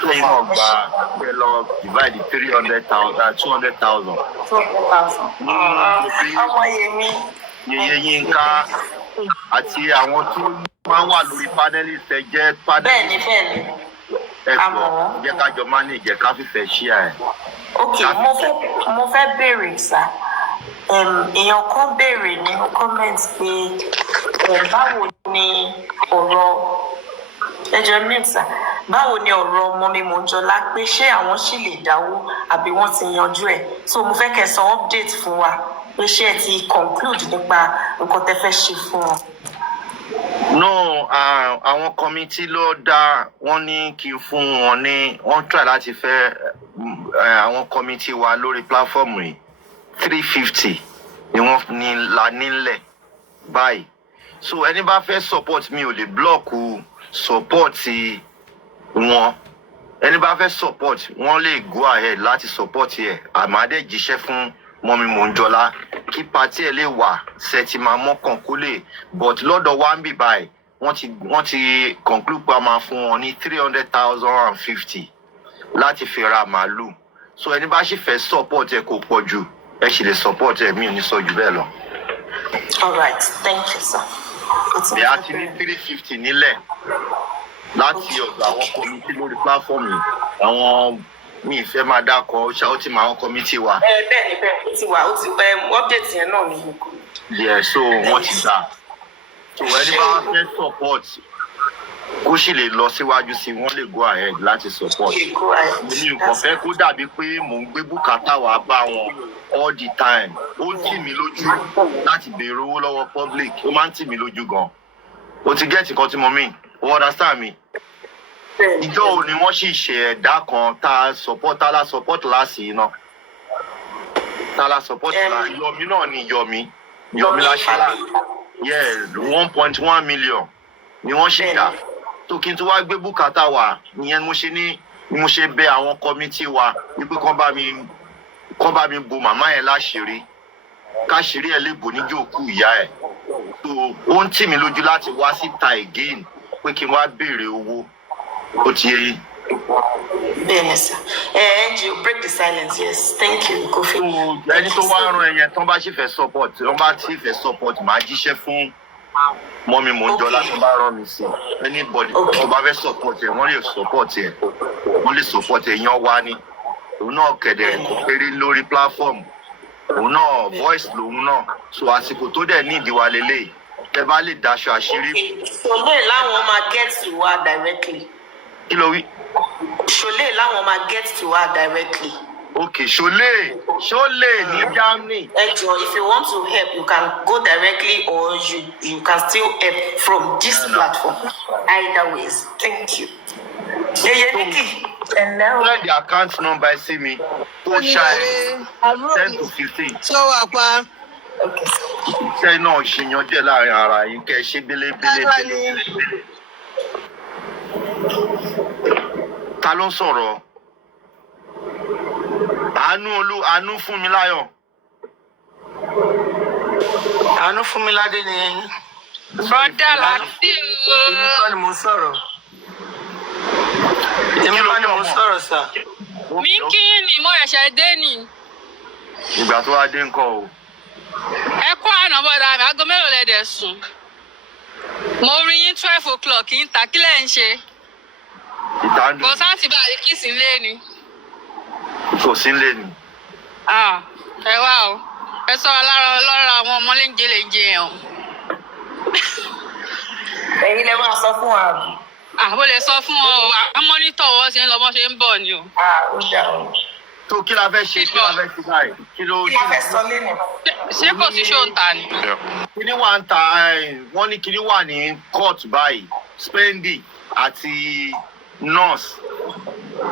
So you know, divide 300,000, 200,000. 200,000. Yinka àti àwọn tó máa wà lórí panelist ẹ jẹ́ panelist. Bẹ́ẹ̀ni. Ẹ̀kọ́ jẹ́ ká jọ manage ká fífẹ́ share ẹ̀. Ok, mo fẹ́ béèrè sá. Èèyàn kan béèrè nínú comment pé báwo ni ọ̀rọ̀ ẹjọ́ mìíràn báwo ni ọ̀rọ̀ ọmọ mi Mọ́njọ́lá pé ṣé àwọn ṣì lè dáwó àbí wọ́n ti yanjú ẹ̀. So mo fẹ́ kẹ́ sọ update fún wa pé ṣé ẹ ti conclude nípa nǹkan tẹ́ fẹ́ ṣe fún wọn. No, àwọn committee ló dá wọ́n ní kí n fún wọn ní wọ́n try láti fẹ́ àwọn committee wa lórí platform yìí 350 ni wọ́n ní la nílẹ̀ báyìí. So ẹni bá fẹ́ support mi ò lè block support wọn. Ẹni bá fẹ́ support wọ́n lè go ahead láti support ẹ̀ àmàdé jíṣẹ́ fún mọ́mí Mọ́njọ́lá kí party ẹ̀ lè wà sẹ́tì máa mọ́kàn kó lè but lọ́dọ̀ wa ń bì báyìí wọ́n ti conclude pa máa fún wọn ní 300,050 láti fi ra màálù. So ẹni bá sì fẹ́ support ẹ̀ kò pọ̀ jù ẹ sì lè support ẹ̀ mi ò ní sọ jù bẹ́ẹ̀ lọ. All right, thank you sir. Bí a ti ní 350 nílẹ̀ láti ọ̀dọ̀ àwọn committee lórí platform yìí àwọn mi ìfẹ́ máa dákọ̀ ó ti máa wọn committee wa. Bẹ́ẹ̀ni ti wà ó ti update yẹn náà ni. Yeah, so wọ́n ti dá. So ẹni bá fẹ́ support kó sì lè lọ síwájú sí wọ́n lè go ahead láti support. Mo ní nǹkan fẹ́ kó dàbí pé mò ń gbé bùkátà wá bá wọn all the time. Ó ń tì mí lójú láti béèrè owó lọ́wọ́ public. Ó máa ń tì mí lójú gan. O ti get nǹkan tí mo mean? O understand mi? Ìjọ ò ní wọ́n sì ṣe ẹ̀dá kan tá la support láti iná. Tá la support láti Yọ̀mí náà ni Yọ̀mí láṣẹ́lá. Yes, 1.1 million ni wọ́n ṣì dá. Tó kí n tó wá gbé bùkátà wá ìyẹn mo ṣe bẹ àwọn committee wa wípé kán bá mi bo màmá yẹn láṣìírí. Káṣìírí ẹ̀ lè bò níjó òkú ìyá ẹ̀. So ó ń tì mí lójú láti wá síta again pé kí n wá béèrè owó. Ó ti yé yín. Bẹ́ẹ̀ni sir. NGO break the silence. Yes, thank you Kofi. Ẹni tó wá rán ẹyẹ tán bá sì fẹ́ support wọ́n bá sì fẹ́ support máa jíṣẹ́ fún mọ́mí Mọ́njọ́lá tó bá rán mi sí. Anybody tó bá fẹ́ support ẹ̀ wọ́n lè support ẹ̀ yan wá ní. Òun náà kẹ̀dẹ̀ kò péré lórí platform. Òun náà voice lòun náà. So àsìkò tó dẹ̀ ní ìdíwà lélẹ̀ ẹ bá lè daṣọ àṣírí. Ṣọlẹ̀ láwọn máa get to her directly. Kí ló wí? Ṣọlẹ̀ láwọn máa get to her directly. Okay, Ṣọlẹ̀ ní Germany. If you want to help, you can go directly or you can still help from this platform. Either ways. Thank you. Nikki. Hello. Send the account number sí mi. Ó ṣàì 10 to 15. So apa? Okay. Ṣé náà ṣèyàn díẹ̀ láàrin ara yín kẹ́ ṣe bélébélé. Ta ló ń sọ̀rọ̀? Àánú fún mi láyọ̀. Àánú fún mi ládé ni. Brother láti Èmi kọ́ ni mo sọ̀rọ̀. Èmi kọ́ ni mo sọ̀rọ̀ sà. mi kí ni mo ẹ̀ṣẹ̀ dé ni. Ìgbà tó wá dé ńkọ́ o. Ẹ kó àná bọ̀dà mi, aago mélòó lẹ dẹ̀ sùn? Mo rí yín 12 o'clock kí n ta kí lẹ̀ ń ṣe. Ìtàndù. Kò sáà ti bá a lè kí sí lé ni. Kò sí lé ni. Ẹ wá o, ẹ sọ̀rọ̀ lọ́rọ̀ àwọn ọmọ léńjẹ yẹn o. Ẹ̀yin lẹ máa sọ fún wa. Mo lè sọ fún ọ o, a mọ́nítọ̀ wọ́n ṣe ń lọ bọ́ ṣe ń bọ̀ ni o. Ó dà o. Tó kí la fẹ́ ṣe báyìí? Kí ló fẹ́ sọ lẹ́nu? Ṣé kò sí ṣóǹtà ni? Kíní wà ń ta wọ́n ní kíní wà ní court báyìí Spendi àti nurse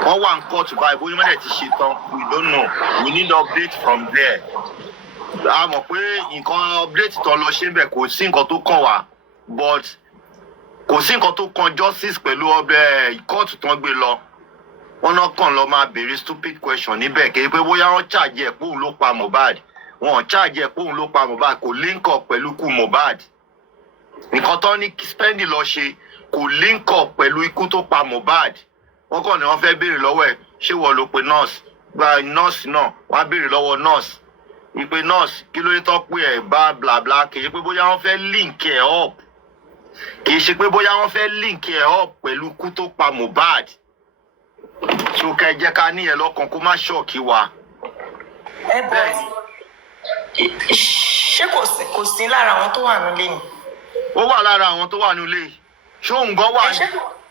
wọ́n wà ní court báyìí bóyá wọ́n dẹ̀ ti ṣe tán we don't know we need update from there. A mọ̀ pé nǹkan update tán lọ ṣe ń bẹ̀ kò sí nǹkan tó kàn wá but kò sí nǹkan tó kan justice pẹ̀lú ọbẹ̀ court tán gbé lọ. Wọ́n náà kàn lọ máa béèrè stupid question níbẹ̀ kí pé bóyá wọ́n charge ẹ̀ pé òun ló pa Mohbad. Wọ́n charge ẹ̀ pé òun ló pa Mohbad kò link up pẹ̀lú ikú Mohbad. Nǹkan tó ní Spendi lọ ṣe kò link up pẹ̀lú ikú tó pa Mohbad. wọ́n kàn ní wọ́n fẹ́ béèrè lọ́wọ́ ẹ̀ ṣé wọ́n ló pe nurse gba nurse náà wọ́n á béèrè lọ́wọ́ nurse ìpè nurse kí ló yẹ tó pé ẹ̀ bá bla bla kì í ṣe pé bóyá wọ́n fẹ́ link ẹ̀ up kì í ṣe pé bóyá wọ́n fẹ́ link ẹ̀ up pẹ̀lú kú tó pa Mohbad so kẹ́ jẹ́ ká ní ẹ̀ lọ́kàn kó má ṣọ́ọ̀kì wa. ẹ bọ̀ ṣé kò sí lára àwọn tó wà nílé ni. ó wà lára àwọn tó wà nílé ṣé òun gan wà ní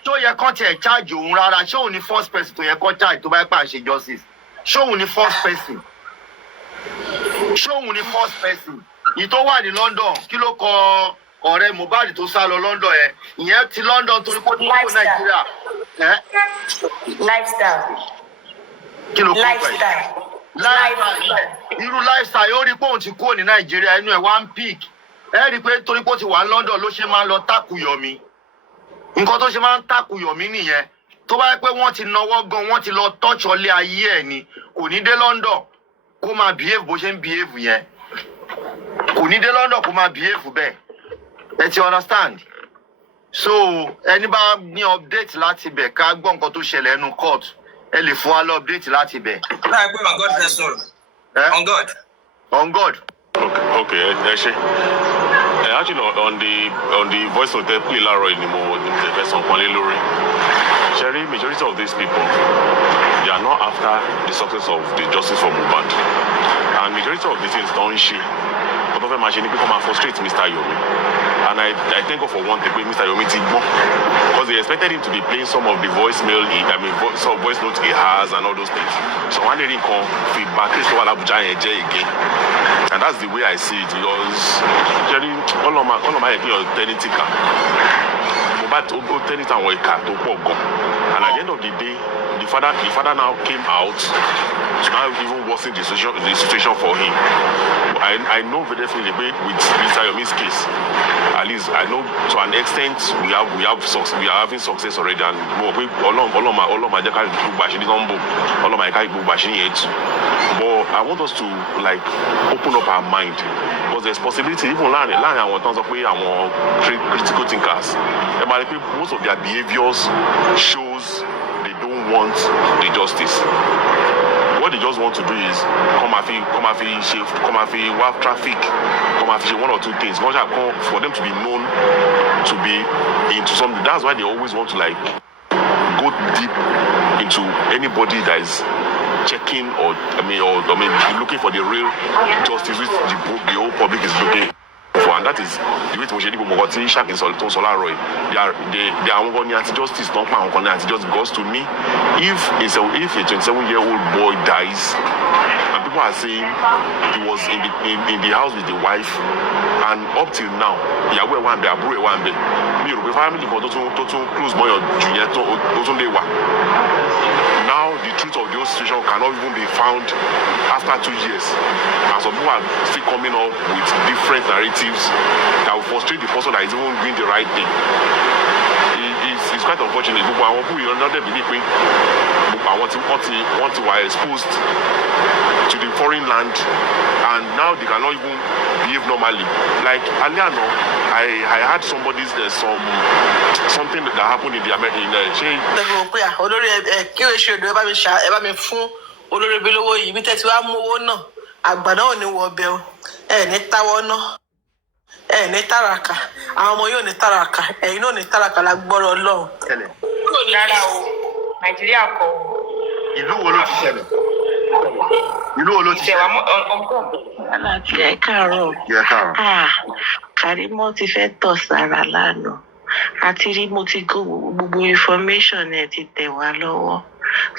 tó yẹ kán tiẹ̀ charge òun rárá ṣé òun ni first person tó yẹ kán charge tó bá yẹ pà ṣe justice ṣé òun ni first person ṣé òun ni first person yìí tó wà ní London kí ló kọ ọ̀rẹ́ Mohbad tó sá lọ London ẹ̀ ìyẹn ti London torí kó tó kó Nàìjíríà lifestyle kí ló kọ lifestyle irú lifestyle yóò rí pé òun ti kúrò ní Nàìjíríà inú ẹ̀ wá ń pick ẹ rí i pé torí pé ó ti wà ní London ló ṣe máa ń lọ tákùyọ̀mí nǹkan tó ṣe máa ń tákùyọ̀mí nìyẹn tó bá yẹ pé wọ́n ti náwó gan wọ́n ti lọ tọ́jọ́ lé ayé ẹ̀ ni kò ní dé London kó máa behave bó ṣe ń behave yẹn kò ní dé London kó máa behave bẹ́ẹ̀ ẹ ti understand so ẹni bá ní update láti bẹ̀ ká gbọ́ nǹkan tó ṣẹlẹ̀ nínú court ẹ lè fún wa lọ update láti bẹ̀. láì pé on God fẹ́ sọ̀rọ̀ on God. On God. Okay, actually on the voice of the play Laro anymore, the person Kwale Lori. Sherry, majority of these people, they are not after the success of the justice for Mohbad. And majority of the things don't she. But of machine people come and frustrate Mr. Yomi. And I thank God for one thing, Mr. Yomi Tigbo. Because they expected him to be playing some of the voicemail, some voice notes he has and all those things. So when they didn't come, feedback is what Abuja and Jay again. And that's the way I see it because Jerry, all of my authentic Mohbad authentic and work to go. And at the end of the day, the father now came out to now even worsen the situation for him. I know very definitely with Mr. Yomi's case, at least I know to an extent we are having success already, and but I want us to like open up our mind because there's possibility even learn our terms of our critical thinkers. Most of their behaviors shows they don't want the justice. What they just want to do is come work traffic, one or two things. For them to be known to be into something. That's why they always want to like go deep into anybody that is checking or looking for the real justice which the whole public is looking for, and that is the way to they are anti-justice, not anti-justice, because to me, if a 27-year-old boy dies and people are saying he was in the house with the wife, and up till now, family close boy or junior now the truth of the whole situation cannot even be found after 2 years, and some people are still coming up with different narratives that will frustrate the person that is even doing the right thing. It's quite unfortunate. People not believe want to were exposed to the foreign land, and now they cannot even behave normally. Like Aliano, I had somebody's something that happened in the American ní tàràkà àwọn ọmọ yóò ní tàràkà ẹ̀yin náà ní tàràkà lágbọ́rọ̀ Ọlọ́run. rárá o Nàìjíríà kọ́ ìlú wo ló ti ṣẹlẹ̀ ìlú wo ló ti ṣẹlẹ̀. aláàtì ẹ káàárọ̀ Kàrímọ́ ti fẹ́ tọ̀ sára lánàá àti rí mo ti kó gbogbo information ẹ ti tẹ̀ wá lọ́wọ́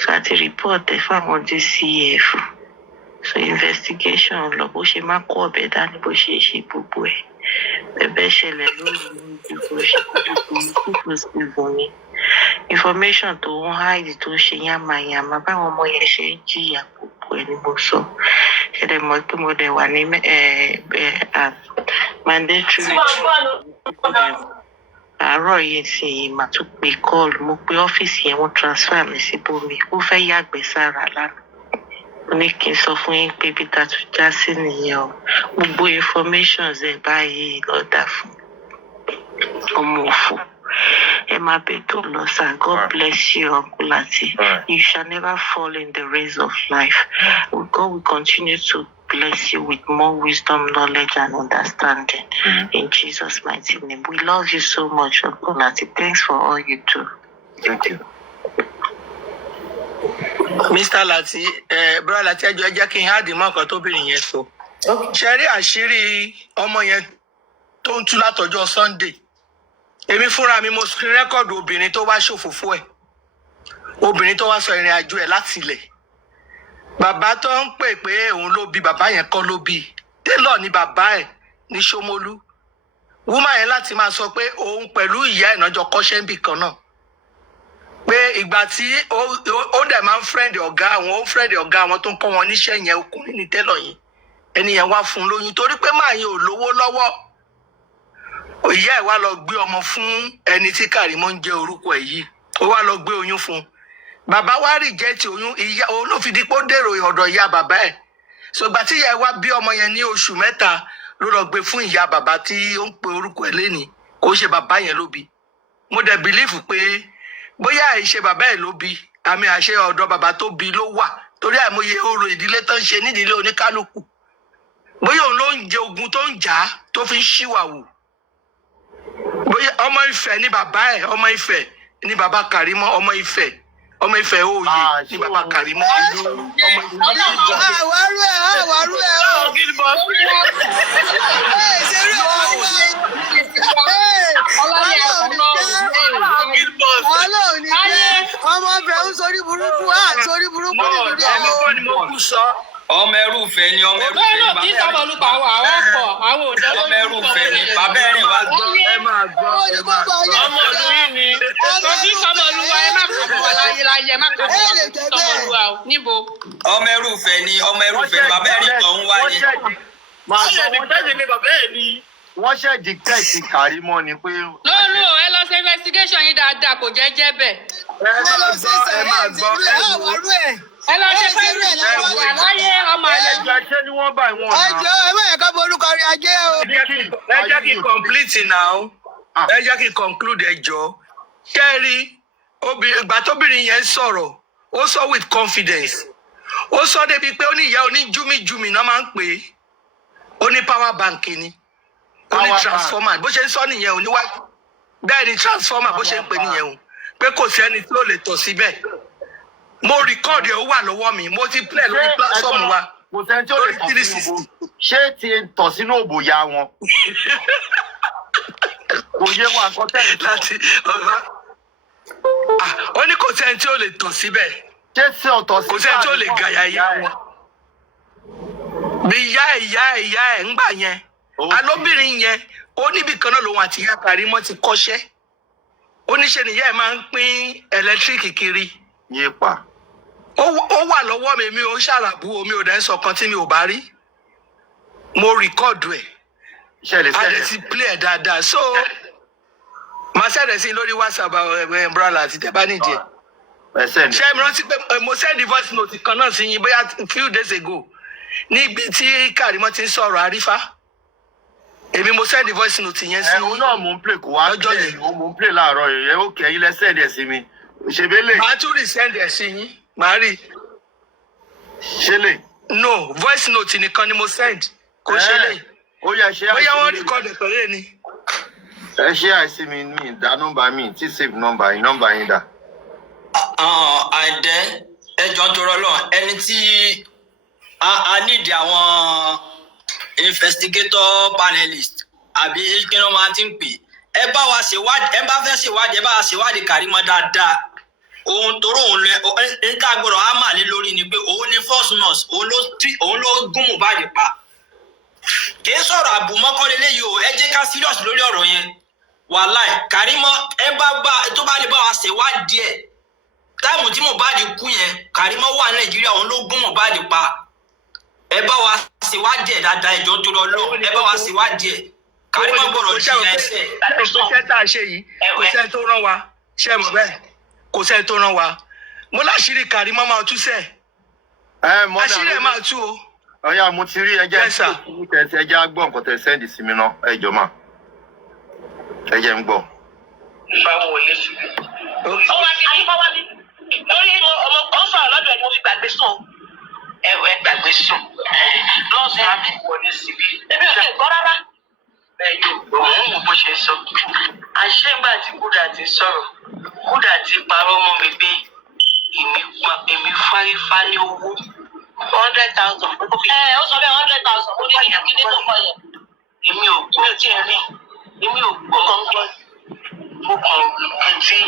so àti report ẹ fáwọn DCF so investigation lọ bó ṣe má kó ọbẹ̀ dání bó ṣe ṣe gbogbo ẹ̀ bẹ́ẹ̀ ṣẹlẹ̀ lórí ìdìbò ṣe gbogbo ìbò ni information tó ń hide tó ń ṣe yàmàyàmà báwọn ọmọ yẹn ṣe ń jìyà gbogbo ẹ̀ ni mo sọ ṣẹlẹ̀ mọ́ pé mo dẹ̀ wà ní mandatory àárọ̀ yìí sì mà tún pè call mo pé ọ́fíìsì yẹn wọ́n transfer mi síbòmí ó fẹ́ yàgbẹ́ sára lánàá mo ní kí n sọ fún yín pé bí ta tún já sí nìyẹn o gbogbo information ẹ báyìí lọ́dà fún ọmọ òfò Emma Betolosa, God bless you, Uncle Lati. You shall never fall in the race of life. God will continue to bless you with more wisdom, knowledge, and understanding. In Jesus' mighty name. We love you so much, Uncle Lati. Thanks for all you do. Thank you. Mr. Lati, Bro Lati, ẹjọ́ jẹ́ kí n há dìímọ̀ kan tóbìnrin yẹn sọ. Ṣé rí àṣírí ọmọ yẹn tó ń tú látọjọ́ Sunday? Èmi fúnra mi mo screen record obìnrin tó wá ṣòfófó ẹ̀. Obìnrin tó wá sọ ìrìn àjò ẹ̀ láti ilẹ̀. Bàbá tó ń pè pé òun ló bí, bàbá yẹn kọ́ ló bí. Taylor ni bàbá ẹ̀ ní Ṣómólú. Woman yẹn láti máa sọ pé òun pẹ̀lú ìyá ẹ̀ náà jọ kọ́ṣẹ́ níbì kan náà. Pé ìgbà tí ó dẹ̀ máa ń friend ọ̀gá àwọn tó ń kọ́ wọn níṣẹ́ yẹn, ọkùnrin ní Taylor yẹn. Ẹni yẹn wá fún un lóyún torí pé máa yẹn ò lówó lọ́wọ́. Ìyá ẹ̀ wá lọ gbé ọmọ fún ẹni tí Kàrímọ́ ń jẹ́ orúkọ ẹ̀ yìí. Ó wá lọ gbé oyún fún un. Bàbá wa reject oyún, ìyá òun ló fi di pé ó dèrò ọ̀dọ̀ ìyá bàbá ẹ̀. Ṣùgbọ́n tí ìyá ẹ̀ wá bí ọmọ yẹn ní oṣù 3 ló lọ gbé fún ìyá bàbá tí ó ń pe orúkọ ẹ̀ lénìí. Kò ṣe bàbá yẹn ló bí. Mo dẹ̀ believe pé bóyá àìṣe bàbá ẹ̀ ló bí, àmì àṣẹ ọ̀dọ̀ bàbá tó bí ló wà. Torí àìmọye orò ìdílé tó ń ṣe nídìílé oníkálukú. Bóyá òun ló ń jẹ ogun tó ń jà á tó fi ń ṣìwàwù. Bóyá ọmọ Ifẹ̀ ni bàbá ẹ̀, ọmọ Ifẹ̀ ni bàbá Kàrímọ́, ọmọ Ifẹ̀ òye ni bàbá Kàrímọ́. Àwárú ẹ̀ o. Ọlọ́run ní jẹ́ ọmọ ọbẹ̀ ń sorí burúkú Ẹni kọ́ ni mo kú sọ. Ọmọ ẹrúfẹ́ ni ọmọ ẹrúfẹ́ ni bàbá ẹrìn. Ọmọ ẹrúfẹ́ ni bàbá ẹrìn wá gbọ́. Ẹ máa gbọ́. Ọmọ ọdún yìí ni. Kòsí sọmọlúwa ẹ má kàbọ̀ wá láyé ẹ má kàbọ̀ sọmọlúwa o. Níbo? Ọmọ ẹrúfẹ́ ni bàbá ẹrìn tó ń wáyé. Wọ́n ṣe dictate Kàrímọ́ ni pé. Lóòlù ẹ lọ ṣe investigation yín dáadáa kò jẹ́ bẹ́ẹ̀. Ẹ máa gbọ́. Ẹ lọ ṣe pé àláyé ọmọ àlejò. Ẹjọ́ ni wọ́n bá ìwọ̀n náà. ẹjọ́ ẹ má yẹ ká borúkọ rí ajé o. Ẹ jẹ́ kí n complete now. Ẹ jẹ́ kí n conclude ẹjọ́. Kẹ́rí ìgbà tóbìnrin yẹn sọ̀rọ̀, ó sọ with confidence. Ó sọ débi pé ó ní ìyá oníjúmíjúmí náà máa ń pè é. Ó ní power bank ni. Ó ní transformer. Bó ṣe ń sọ nìyẹn o níwájú. Bẹ́ẹ̀ ni transformer bó ṣe ń pè nìyẹn o. Pé kò sí ẹni tí ó lè tọ̀ síbẹ̀. Mo record ẹ̀ ó wà lọ́wọ́ mi. Mo ti play lórí platform wa. Kò sẹ́ni tí ó lè tọ̀ sínú òbò. Ṣé ti tọ̀ sínú òbò ya wọn? Kò yé wa nǹkan tẹ̀lé. Láti ọ̀gá. Ó ní kò sẹ́ni tí ó lè tọ̀ síbẹ̀. Ṣé tí ọ̀tọ̀ sí Kò sẹ́ni tí ó lè gàyà ìyá wọn. Bí ìyá ẹ̀ ń gbà yẹn. Alóbìnrin yẹn ó níbi kan náà lòun àti ìyá Kàrímọ́ ti kọ́ṣẹ́. Ó ní ṣe nìyá ẹ̀ máa ń pín ẹ̀lẹ́tíríkì kiri. Yépa. Ó wà lọ́wọ́ mi ò ń ṣàràbù omi ò dẹ́ sọ kan tí mi ò bá rí. Mo rìkọ́ọ̀dù ẹ̀. A lè ti play ẹ̀ dáadáa. So màá ṣẹ̀dẹ̀ sí lórí WhatsApp brother àti tẹ́ bá nídìí ẹ̀. Ṣé mi rántí pé mo send voice note kan náà sí yín bóyá few days ago níbi tí Kàrímọ́ ti ń sọ̀rọ̀ àrífá. Èmi mo send voice note yẹn sí. Òun náà mò ń play kó wá play. Mò ń play láàárọ̀ yẹn. Ó kẹ́ yín lẹ send ẹ̀ sí mi. Ṣèbélé. Màá tún resend ẹ̀ sí yín. Màá rí. Ṣé lè? No, voice note nìkan ni mo send. Kò ṣe lè. Ó yẹ ṣe àìsí mi. Bóyá wọ́n record ẹ̀ pẹ̀lú ẹni. Ẹ ṣe àìsí mi dá nọ́mbà mi tí save nọ́mbà yín dà. Àìdẹ́ ẹjọ́ tó rọ́lọ́ ẹni tí a need àwọn investigator panelist àbí kí wọ́n máa ti ń pè. Ẹ bá wa ṣèwádìí, ẹ bá fẹ́ ṣèwádìí, ẹ bá wa ṣèwádìí Kàrímọ́ dáadáa. Ohun toró òun lẹ nǹkan agbọ́dọ̀ á mà lé lórí ni pé òun ni first nurse, òun ló gún Mohbad pa. Kì í sọ̀rọ̀ àbùmọ́kọ́ lélẹ́yìí o, ẹ jẹ́ ká serious lórí ọ̀rọ̀ yẹn. Wàláì Kàrímọ́ tó bá lè bá wa ṣèwádìí ẹ̀. Táìmù tí Mohbad kú yẹn, Kàrímọ́ wà ní Nàìjíríà, òun ló gún Mohbad pa. Ẹ bá wa ṣèwádìí ẹ̀ dáadáa ẹjọ́ tó lọ lọ, ẹ bá wa ṣèwádìí ẹ̀. Kàrímọ́ gbọ́dọ̀ jìyà ẹsẹ̀. Iṣẹ́ tá a ṣe yìí, kò sẹ́ni tó rán wa, ṣé mọ̀ bẹ́ẹ̀? Kò sẹ́ni tó rán wa. Mo láṣìírí Kàrímọ́ máa tú sẹ̀. Àṣírí ẹ̀ máa tú o. Ọ̀ya mo ti rí ẹjẹ́ gbọ́ nǹkan tẹ sẹ́ndì sí mi náà ẹjọ́ mà. Ẹjẹ́ ń gbọ́. ìfáwọ́ wọlé sí. Ó wá bí àyíkáwá bí. Lórí ọmọ kan sọ̀rọ̀ lọ́dọ̀ ẹ̀ ni mo fi gbàgbé sùn. Ẹ gbàgbé sùn. Lọ́ọ̀sì àbí wọlé síbi. Èmi ò lè gbọ́ rárá. Bẹ́ẹ̀ yóò gbọ́ òun wò bó ṣe sọ. Àṣégbà tí Kúdà ti sọ̀rọ̀, Kúdà ti parọ́ mọ́ mi pé èmi fárífá ní owó 100,000. Ó sọ bẹ́ẹ̀ 100,000. Ó ní ìyàkíní tó kọ yẹn. Èmi ò gbọ́ tí ẹ rí. Èmi ò gbọ́ kankan. Mo kàn rí tí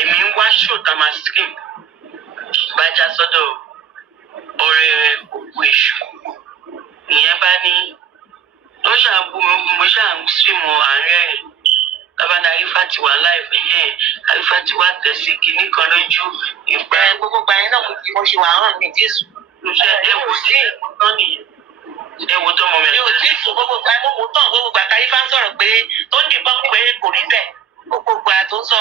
èmi ń wá ṣòtà máa skip. Bájá sọ́dọ̀ ọ̀rẹ́ òkú èṣù. Ìyẹn bá ní ló ṣàbù mo ṣáà ń símọ àárẹ̀ rẹ̀. Bàbá Àrífà ti wà láìpẹ́ Àrífà ti wà tẹ̀sí kìíní kan lójú ìgbà. Gbogbo gbà yẹn náà mo ṣe wà hàn ní Jésù. Ewu sí ìmútán nìyẹn. Ewu tó mọ mi. Mi ò tí ì sùn gbogbo gbà gbogbo tán gbogbo gbà Àrífà ń sọ̀rọ̀ pé tó ń dìbọn pé kò rí bẹ́ẹ̀. Gbogbo gbà tó ń sọ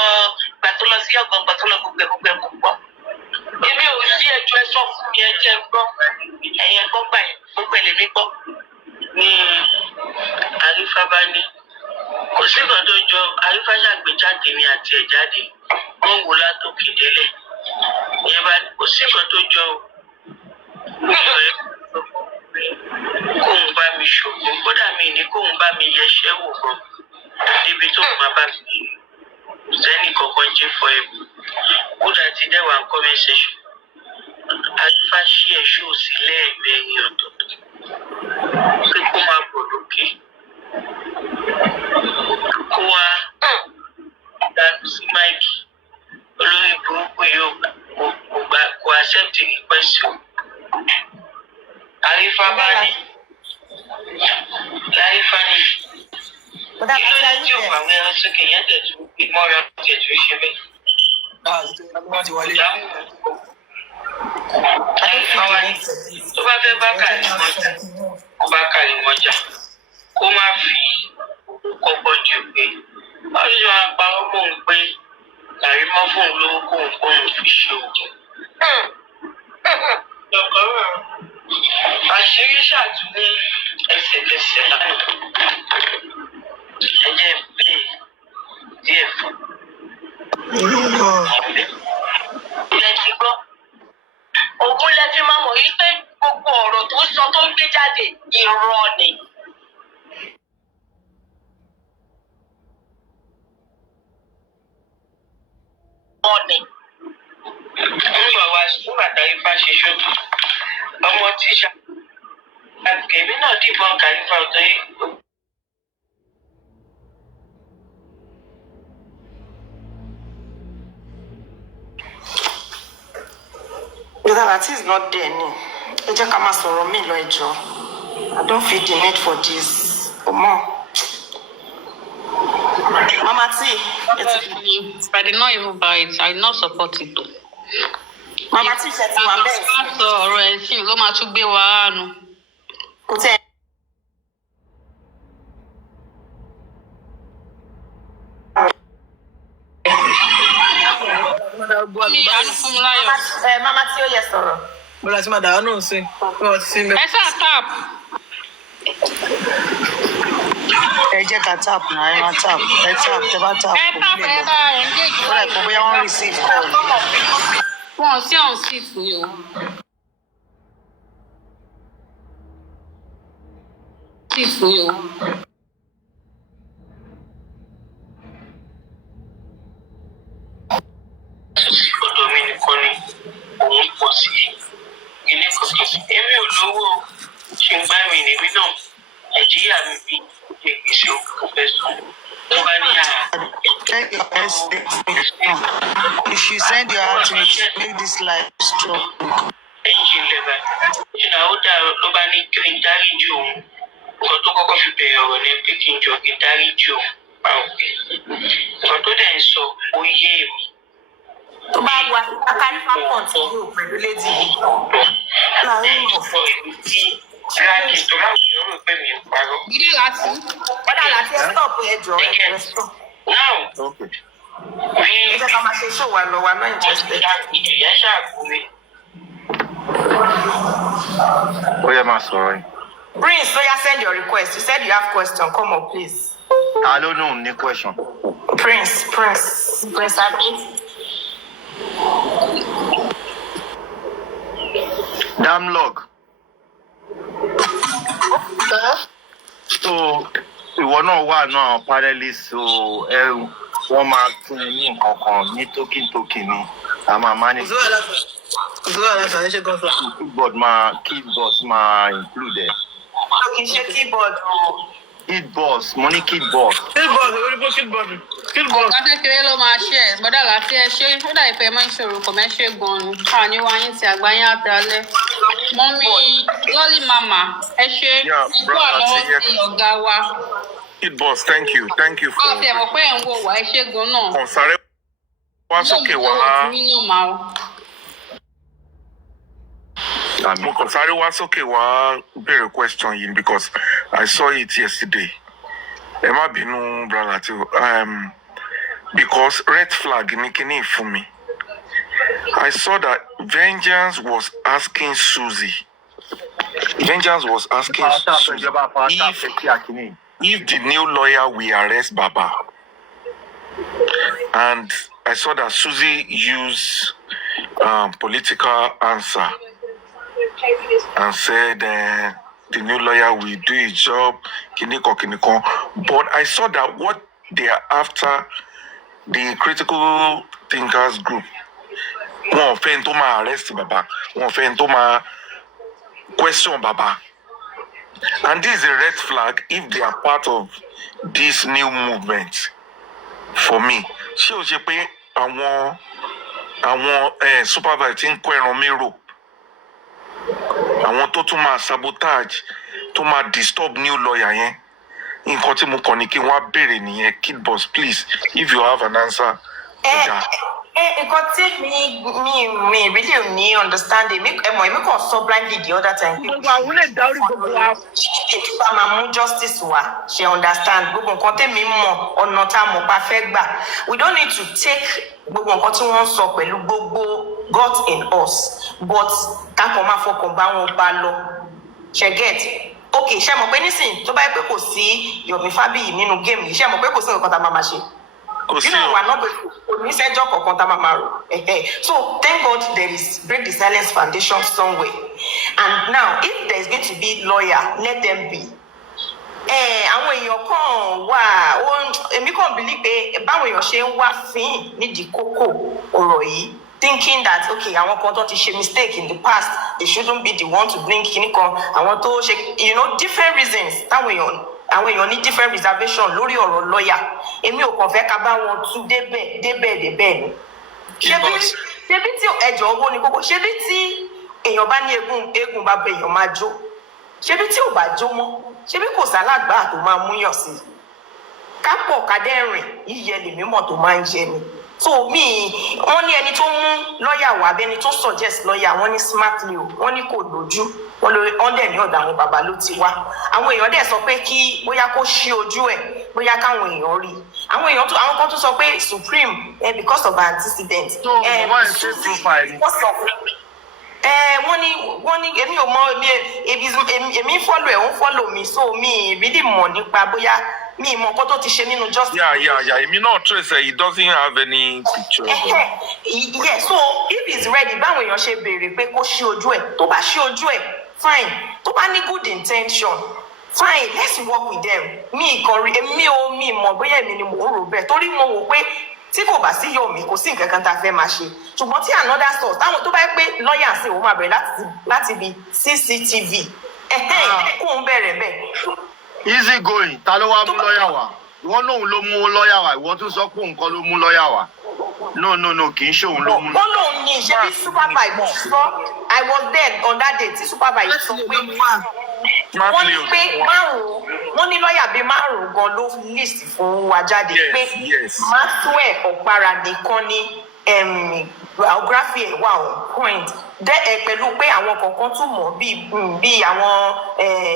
gbà tó lọ sí ọ̀gbọ̀n gbà tó lọ gbogbo kò gbọ́. Èmi ò sí ẹjọ́ ẹ sọ fún mi ẹ jẹ́ gbọ́. Ẹ̀yẹ gbọ́ gbà yẹn gbogbo ẹ̀ lèmi gbọ́. Ní Àrífà bá ní kò sí nǹkan tó jọ Àrífà ṣàgbéjáde mi àti ẹ̀ jáde wọ́n wò látòkè délẹ̀ ìyẹn bá kò sí nǹkan tó jọ ọ̀rẹ́ kóun bá mi ṣògùn kódà mi ní kóun bá mi yẹṣẹ́ wò gan débi tó máa bá mi sẹ́nì kankan jẹ́ fọ ẹ̀bù kódà ti dẹ́wà ń comment section Àrífà ṣí ẹ̀ṣọ́ sílẹ̀ ẹ̀mẹ́rin ọ̀tọ̀ọ̀tọ̀ pé kó máa bọ̀ lókè. Kó wá dànù sí máìkì olórí burúkú yóò kò accept request o. Àrífà bá ní lárífà ní kí ló dé tí ò bá wẹ́rán sókè yẹn tẹ̀tù mọ́ra tẹ̀tù ṣe bẹ́ẹ̀. Àrífà wá ní tó bá fẹ́ bá kàrí mọ́jà kó bá kàrí mọ́jà kó má fi kọ́kọ́ jù pé wọ́n ṣe máa parọ́ mọ́ òun pé àrí mọ́ fóun lówó kóun fi ṣe òògùn. Àṣírí ṣàtúní ẹsẹ̀kẹsẹ̀ lánàá. Ẹ jẹ́ pé díẹ̀ fún. Ilẹ̀ ti gbọ́. Ògùn lẹ fi máa mọ̀ yí pé gbogbo ọ̀rọ̀ tó sọ tó ń gbé jáde irọ́ ni. Nígbà Àrífà ṣe ṣojú ọmọ tíṣà àgbègbè náà dìbọn Àrífà ọ̀tọ̀ yìí. Brother Latisne is not there ni. Ẹ jẹ́ ká máa sọ̀rọ̀ mí lọ ẹjọ́. I don't feel the need for this. Ọmọ. Mama T. If I did not even buy it, I did not support it though. Mama T ṣe ti wà bẹ́ẹ̀ sí. Sọ ọ̀rọ̀ ẹ̀sìn ló máa tún gbé wa nù. Kò tẹ́ Mama T ó yẹ sọ̀rọ̀. Bọ́lá tí máa dàá náà sí. Wọ́n ti sí mẹ́. Ẹ ṣáà tap. Ẹ jẹ́ ká tap náà, ẹ máa tap. Ẹ tap, tẹ bá tap. Ẹ tap ẹ bá engage. Ó dà pé bóyá wọ́n receive call. Wọ́n sí on seat ni o. Seat ni o. Ọ̀dọ̀ mi nìkan ni òun pọ̀ sí ilé kọ̀ọ̀kan. Èmi ò lówó ṣe ń gbá mi níbí náà. Nàìjíríà mi bí ìgbésí òkú fẹ́ sùn. Tó bá ní Check your estate. If you send your heart to it, make this life strong. ẹ̀yìn lẹ́bàá. Ṣìnà ó dà ló bá ní kí n dáríjì òun. Nǹkan tó kọ́kọ́ fi bẹ̀rẹ̀ ọ̀rọ̀ ni pé kí n jọ kí n dáríjì òun. Báwo pé nǹkan tó dẹ̀ ń sọ ó yé mi. Tó bá wà Àrífà continue pẹ̀lú lédi yìí. Láàárín mọ̀. Sọ èmi tí ráàkì tó láwùjọ yóò rò pé mi ń parọ́. Gídé láti. Brother Latisne stop ẹjọ́ ẹjọ́ stop. Now, Okay. Ẹ jẹ́ ká máa ṣe show wa lọ wa not interested. ìyá ṣàkóre. Ó yẹ máa sọ̀rọ̀ yìí. Prince, so you send your request. You said you have question. Come up, please. I don't know any question. Prince Abi. Damn log. So ìwọ náà wà náà panelist so wọ́n máa tún ní nǹkan kan ní token ni a máa manage. Keyboard máa include ẹ̀. Kì í ṣe keyboard o. Keyboard mo ní keyboard. Keyboard. Kékeré ló máa ṣe ẹ̀ gbọ́dọ̀ láti ẹ ṣe ó dà ìpè mọ́ ìṣòro kò mẹ́ṣẹ́ gan-an káà ní wáyé ti àgbáyé àtàlẹ́. Mọ́mí lọ́lí màmá ẹ ṣe púpọ̀ lọ́wọ́ sí ọ̀gá wa. Keyboard, thank you for. Ọ̀sẹ̀ ẹ̀mọ̀ pé ẹ̀ ń wò wá ẹ ṣe gan-an. Kọ̀ǹsáré wá sókè wá. Mo kàn sáré wá sókè wá béèrè question yìí because I saw it yesterday. Ẹ má bínú brother tí because red flag ní kíní fún mi. I saw that Vengeance was asking Suzy if the new lawyer will arrest Baba. And I saw that Suzy used political answer and said the new lawyer will do his job, kiniko. But I saw that what they are after, the critical thinkers group, wọ́n fẹ́ tó máa arrest Baba, wọ́n fẹ́ tó máa question Baba. And this is a red flag if they are part of this new movement. For me, ṣé o ṣe pé àwọn supervisor tí ń kó ẹran mi rò, àwọn tó tún máa sabotage, tó máa disturb new lawyer yẹn, nǹkan tí mo kàn ní kí wọ́n á béèrè nìyẹn. Kid boss, please, if you have an answer to that. Nǹkan tí mi really ní understanding èmi kàn sọ blindly the other time. Gbogbo àwọn lè dá orí gbogbo wa. Ìjọba máa mú justice wá, ṣe understand gbogbo nǹkan tèmi mọ̀ ọ̀nà tá a mọ̀ pa fẹ́ gbà. We don't need to take gbogbo nǹkan tí wọ́n sọ pẹ̀lú gbogbo God in us, but kákan máa fọkàn bá wọn bá lọ. Ṣe get? Okay, ṣe mọ̀ pé nísìnyí tó bá yẹ pé kò sí Yomi Fabiyi nínú game yìí, ṣe mọ̀ pé kò sí nǹkan tá a máa ṣe. You know, we're not going to so thank God there is Break the Silence Foundation somewhere. And now, if there is going to be lawyer, let them be. Àwọn èèyàn kan wà èmi kàn believe pé báwọn èèyàn ṣe ń wá fín nídìí kókó ọ̀rọ̀ yìí, thinking that okay, àwọn kan tó ti ṣe mistake in the past, they shouldn't be the one to bring kíní kan, àwọn tó ṣe different reasons táwọn èèyàn ní different reservation lórí ọ̀rọ̀ lọ́ọ̀yà. Èmi ò kàn fẹ́ ká bá wọn tú débẹ̀ ni. Ṣebí tí ẹjọ́ owó ni kókó, ṣebí tí èèyàn bá ní eégún bá bẹ èèyàn máa jó, ṣebí tí ò bá jó mọ́, ṣebí kò sálàgbà tó máa múyàn sí. Kápọ̀ kádẹ́rìn yíyẹ lèmi mọ̀ tó máa ń jẹ ni. So wọ́n ní ẹni tó mú lọ́ọ̀yà wá bẹ́ni tó suggest lọ́ọ̀yà, wọ́n ní smartly o, wọ́n ní kò lójú, wọ́n dẹ̀ ní ọ̀dọ̀ àwọn bàbá ló ti wá. Àwọn èèyàn dẹ̀ sọ pé kí bóyá kó ṣí ojú ẹ̀, bóyá káwọn èèyàn rí. Àwọn kan tún sọ pé Supreme because of antecedent. Wọ́n ní èmi ò mọ èmi follow ẹ̀ ń follow mi, so mi really mọ̀ nípa bóyá mi mọ̀ nǹkan tó ti ṣe nínú justice. Yeah. Èmi náà trace he doesn't have any picture. Yeah, so if he's ready, báwọn èèyàn ṣe béèrè pé kó ṣí ojú ẹ̀, tó bá ṣí ojú ẹ̀, fine. Tó bá ní good intention, fine, let's work with them. Mi mọ̀ bóyá èmi ni mò ń rò bẹ́ẹ̀, torí mo wò pé tí kò bá sí Yomi kò sí nǹkan kan tá a fẹ́ máa ṣe. Ṣùgbọ́n tí another source táwọn tó bá yẹ pé lọ́ọ̀yà sí òun máa bẹ̀rẹ̀ láti bí CCTV kó ń bẹ̀rẹ̀ bẹ́ẹ̀. Easy going, ta ló wá mú lọ́ọ̀yà wá? Wọ́n lóun ló mú lọ́ọ̀yà wá, ìwọ tún sọ pé nǹkan ló mú lọ́ọ̀yà wá. No, kì í ṣe òun ló mú. Wọ́n lóun ní ṣe bí supervisor sọ, I was there on that day tí supervisor sọ pé wọ́n ní pé wọ́n ní lọ́ọ̀yà bíi 5 gan ló list fún wa jáde pé Maxwell Ọ̀para nìkan ní biography ẹ̀ wà on point pẹ̀lú pé àwọn kọ̀ọ̀kan tún mọ̀ bíi àwọn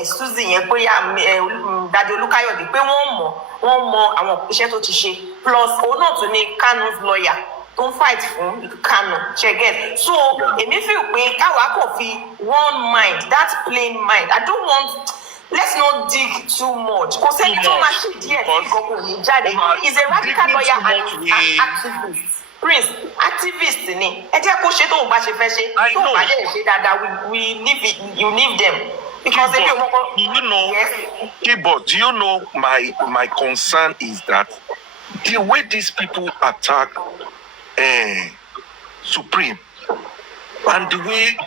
Suzy yẹn pé Dádé Olúkáyọ̀dé pé wọ́n mọ àwọn iṣẹ́ tó ti ṣe plus òun náà tún ní Kanu's lawyer tó ń fight fún Kanu ṣẹgẹt. So èmi feel pé káwa kò fi one mind, that plain mind. I don't want let's not dig too much. Because he's a radical lawyer and an activist. Prince, activist ni. I know. We leave it. You leave them. Because do you know? Yes. Keyboard. Do you know my concern is that the way these people attack Supreme and the way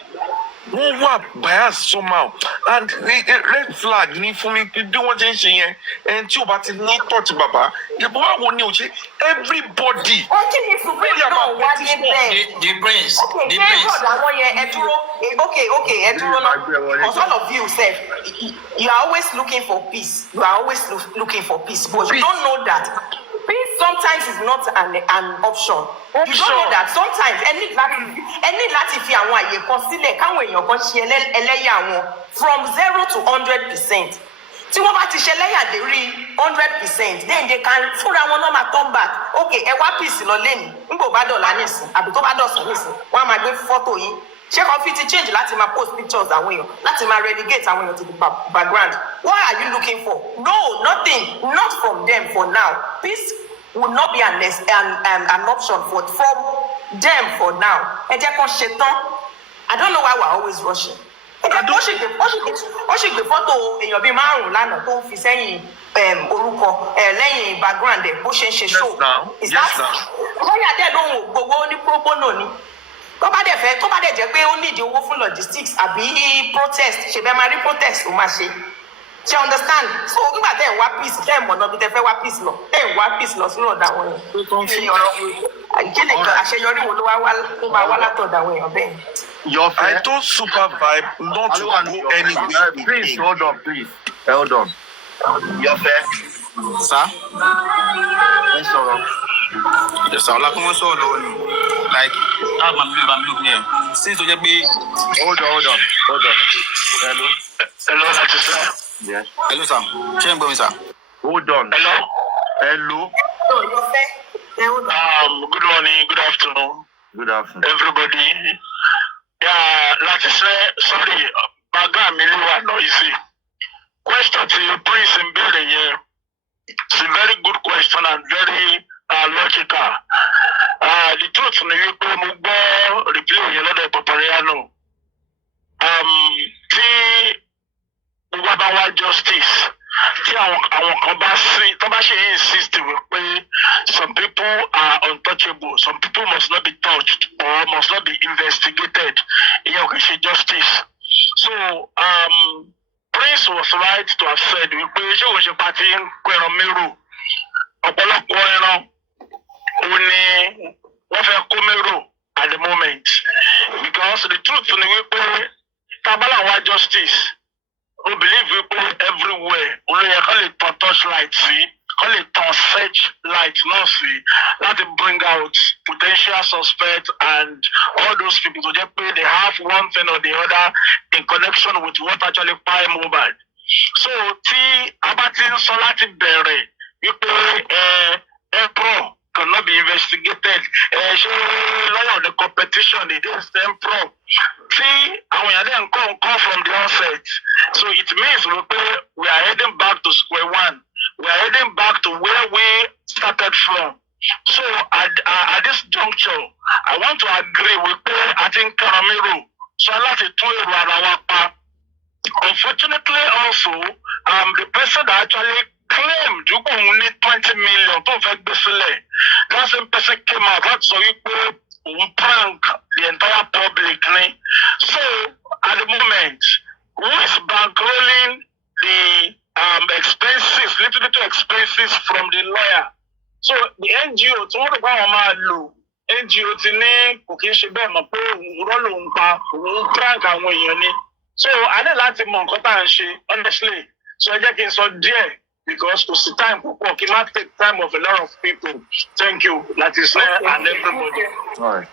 wọ́n wà bias somehow and red flag ní fún mi bí wọ́n ṣe ń ṣe yẹn ẹni tí o bá ti ní touch bàbá ìbọn àwọn ni o ṣe everybody. ó kí ni Supreme náà wá dé bẹ́ẹ̀. the prince. okay ṣé àwọn yẹn ẹ dúró okay ẹ dúró náà because all of you sef you are always looking for peace but you don't know that peace sometimes is not an option. You don't know that sometimes any láti fi àwọn àyè kan sílẹ̀ káwọn èèyàn kan ṣe ẹlẹ́yà wọn from 0 to 100%. Tí wọ́n bá ti ṣe ẹlẹ́yà dé rí 100% then they can fúnra wọn náà máa turn back. Okay, ẹ wá peace lọ lẹ́nu nígbà bá dọ̀la nísìn àbí tó bá dọ̀sán nísìn wọ́n á máa gbé fọ́tò yìí. Ṣé kan fi ti change láti máa post pictures àwọn èèyàn láti máa relegate àwọn èèyàn to the background? What are you looking for? No, nothing, not from them for now. Peace would not be an option from them for now. Ẹ jẹ́ kó ṣe tán. I don't know why we're always rushing. Ó ṣì gbé fọ́tò èèyàn bíi márùn-ún lánàá tó ń fi sẹ́yìn orúkọ lẹ́yìn background ẹ̀ bó ṣe ń ṣe show. Lọ́yà dẹ̀ ló ń wò gbogbo ní pro bono ni. Tó bá dẹ̀ jẹ́ pé ó nídìí owó fún logistics àbí protest ṣe bẹ́ẹ̀ máa rí protest ó máa ṣe. She understand. So nígbà tẹ́ ẹ̀ wá peace tẹ́ ẹ̀ mọ̀ náà bí tẹ́ fẹ́ wá peace lọ tẹ́ ẹ̀ wá peace lọ sínú ọ̀dà àwọn èèyàn. Kí ni àṣeyọrí wo ló máa wá látọ̀dà àwọn èèyàn bẹ́ẹ̀? I told Super Vibe not to go anywhere. Please hold on, please. Hold on. Yofe. Sir? Yes, sir. Yes, sir. Like, I'm looking here. Since you be. Hold on. Hello, Latisne. Yes. Hello, sir. Change, sir. Hold on. Hello. Good morning. Good afternoon. Good afternoon. Everybody. Yeah, Latisne, sorry. Baga Miliwa noisy. Question to you, Prince in building here. It's a very good question and very logical. The truth in the replay you know the Papariano. Wabawa justice. Insist some people are untouchable, some people must not be touched or must not be investigated in your justice. So Prince was right to have said we was a party in Kwenomeru. At the moment. Because the truth in the Tabalawa justice. We believe we put everywhere. Only call it touch light, see, call it search light, no see. Let it bring out potential suspects and all those people to just pay they have one thing or the other in connection with what actually buy mobile. So Abatin Solati Bere, you pay pro cannot be investigated. The competition it is them pro. And we are then come from the onset. So it means we are heading back to square one. We are heading back to where we started from. So at this juncture, I want to agree with I think Karamiro. So I like to tell you unfortunately also, the person that actually claimed you only 20 million to that same person came out, that's so you prank the entire public. So at the moment, who is bankrolling the little expenses from the lawyer? So the NGO, tí wọ́n bá wọn máa lò, NGO ti ní kò kí ń ṣe bẹ́ẹ̀ mọ̀ pé rọ́ọ̀lù ń pa òun prank àwọn èèyàn ni. So a ní láti mọ nǹkan tá à ń ṣe honestly. So ẹ jẹ́ kí n sọ díẹ̀ because kò sí time púpọ̀ kí n má take time of a lot of people. Thank you, Latisne and everybody. All right.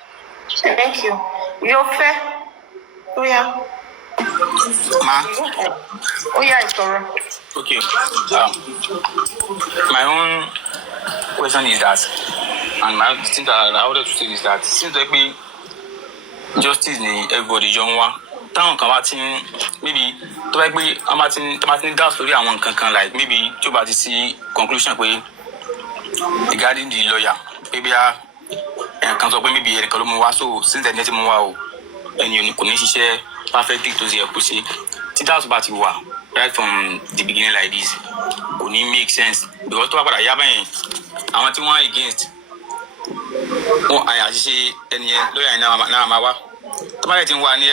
Thank you. Yofe. Oh yeah. Ma. Oh yeah, it's alright. Okay. My own question is that, and my thing that I wanted to say is that since every justice in everybody, young one, táwọn kan bá ti ń maybe tó bá gbé tó bá ti ń doubt lórí àwọn nǹkan kan like maybe tí ó bá ti sí conclusion pé regarding the lawyer maybe ẹnìkan sọ pé maybe ẹnìkan ló mú wá so since ẹni tí mú wá o ẹni kò ní ṣiṣẹ́ perfectly tó ṣe yẹ kó ṣe tí doubt bá ti wà right from the beginning like this kò ní make sense because tó bá padà yá báyẹn àwọn tí wọ́n against wọn àṣìṣe ẹni yẹn lawyer yẹn náà máa wá tó bá yẹ ti ń wà ní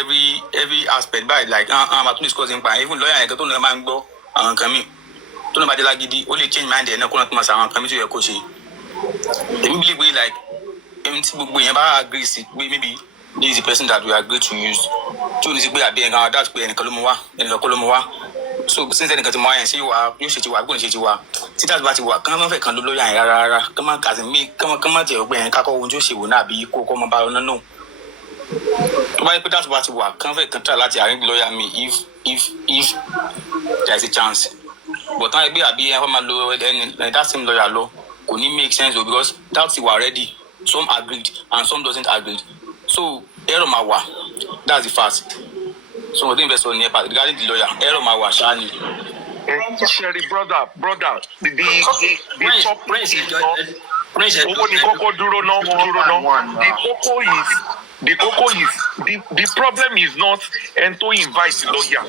every aspect báyìí like àwọn àtúntò discuss nípa even lawyer yẹn tó náà máa ń gbọ́ àwọn nǹkan míì tó náà bá dé lágídí ó lè change mind ẹ̀ náà kó náà tó máa ṣe àwọn nǹkan míì tó yẹ kó ṣe èmi believe pé like ẹni tí gbogbo yẹn bá agree sí pé maybe this is the person that we agree to use tí ò ní sí pé àbí ẹnìkan dáàtú pé ẹnìkan ló mú wá ẹnìkan kó ló mú wá so since ẹnìkan ti mú wá yẹn ṣé yóò ṣe ti wà gbọ́n ṣe ti wà tí dáàtú bá ti wà kán máa fẹ́ kan ló lóyà yẹn rárá kán máa kàsí mí kán máa tẹ̀ ọgbẹ́ yẹn kákọ́ ohun tí ó ṣe wò náà àbí kó kọ́ máa bá ọ̀nà náà tó bá yẹ pé dáàtú bá ti wà kán fẹ́ kan try láti arrange lawyer mi if there is a chance but táwọn ẹgbẹ́ àbí ẹnìkan máa lo ẹni that same lawyer lọ kò ní make sense o because dáàtú ti wà ready some agreed and some doesn't agree so error máa wà that's the fact so mo ti invest on nepa regarding the lawyer error máa wà ṣáá ni. Sherry brother the topic is not owó ni kókó dúró náà the problem is not and to invite lawyer.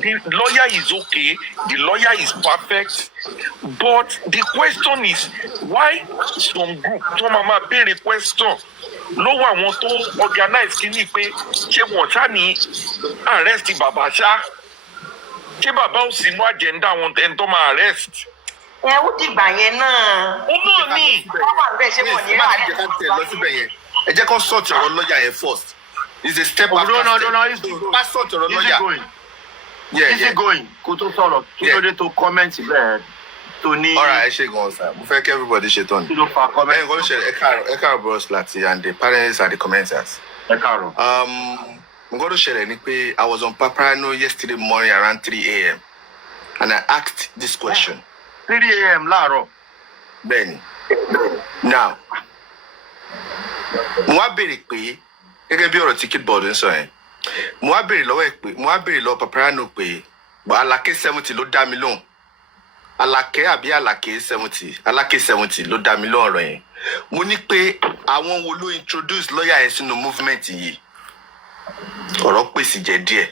The lawyer is okay, the lawyer is perfect, but the question is why some group tó máa béèrè question lọ́wọ́ àwọn tó organize kìíní pé ṣé wọ́n ṣá ní arrest bàbá ṣá ṣé bàbá ò sínú agenda àwọn ẹni tó máa arrest. ẹ ó dìgbà yẹn náà. ó náà ní. wọ́n wà bẹ́ẹ̀ ṣé wọ́n ní arrest. ẹ jẹ́ kó sọ̀tì ọ̀rọ̀ lọ́ọ̀yà yẹn first. It's a step after step. No, it's sọ̀tì ọ̀rọ̀ lọ́ọ̀yà. Easy going. Kó tó sọ̀rọ̀ kí ló dé tó comment bẹ́ẹ̀ tó ní. Alright, ẹ ṣe gan sir. Mo fẹ́ kí everybody ṣe tán. Kí ló fa comment? Ẹ kọ́ ṣe ẹ káàrọ̀ bros Lati and the parents and the commenters. Ẹ káàrọ̀. Nǹkan tó ṣẹlẹ̀ ni pé I was on Paparano yesterday morning around 3 a.m. and I asked this question. 3 a.m. láàárọ̀. Bẹ́ẹ̀ni. Now, mo wá béèrè pé gẹ́gẹ́ bí ọ̀rọ̀ tí Kidboard ń sọ yẹn mo wá béèrè lọ́wọ́ Paparano pé Aláké 70 ló dá mi lóhùn Aláké àbí Aláké 70 ló dá mi lóhùn ọ̀rọ̀ yẹn mo ní pé àwọn wo ló introduce lọ́ọ̀yà yẹn sínú movement yìí ọ̀rọ̀ pèsè jẹ́ díẹ̀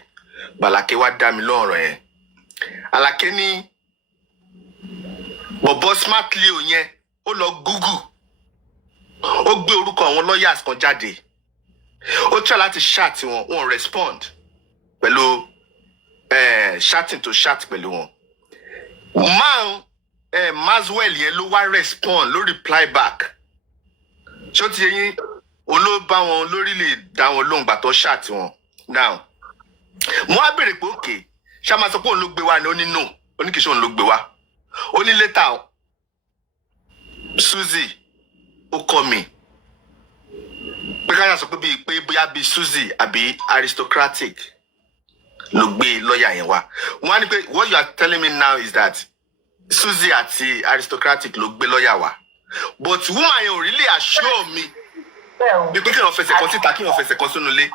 Aláké wá dá mi lóhùn ọ̀rọ̀ yẹn Aláké ní bọ̀bọ̀ smart leo yẹn ó lọ Google ó gbé orúkọ àwọn lawyers kan jáde ó try láti chat wọn respond pẹ̀lú chatting to chat pẹ̀lú wọn Maswell yẹn ló wá respond ló reply back ṣó ti yẹn olóòbá wọn lórí lè dá wọn lóhùn gbà tó chat wọn now mo wá béèrè pé òkè ṣá máa sọ pé òun ló gbé wá ni ó ní no ó ní kì í ṣe òun ló gbé wá ó ní later Suzy ó kọ mi pé káyà sọ pé bóyá bíi Suzy àbí aristocratic ló gbé lọ́ọ̀yà yẹn wá wọ́n á ní pé what you are telling me now is that Suzy àti aristocratic ló gbé lọ́ọ̀yà wá but woman yẹn ò really assure mi bí pé kí wọ́n fẹsẹ̀ kan síta kí wọ́n fẹsẹ̀ kan sínú ilé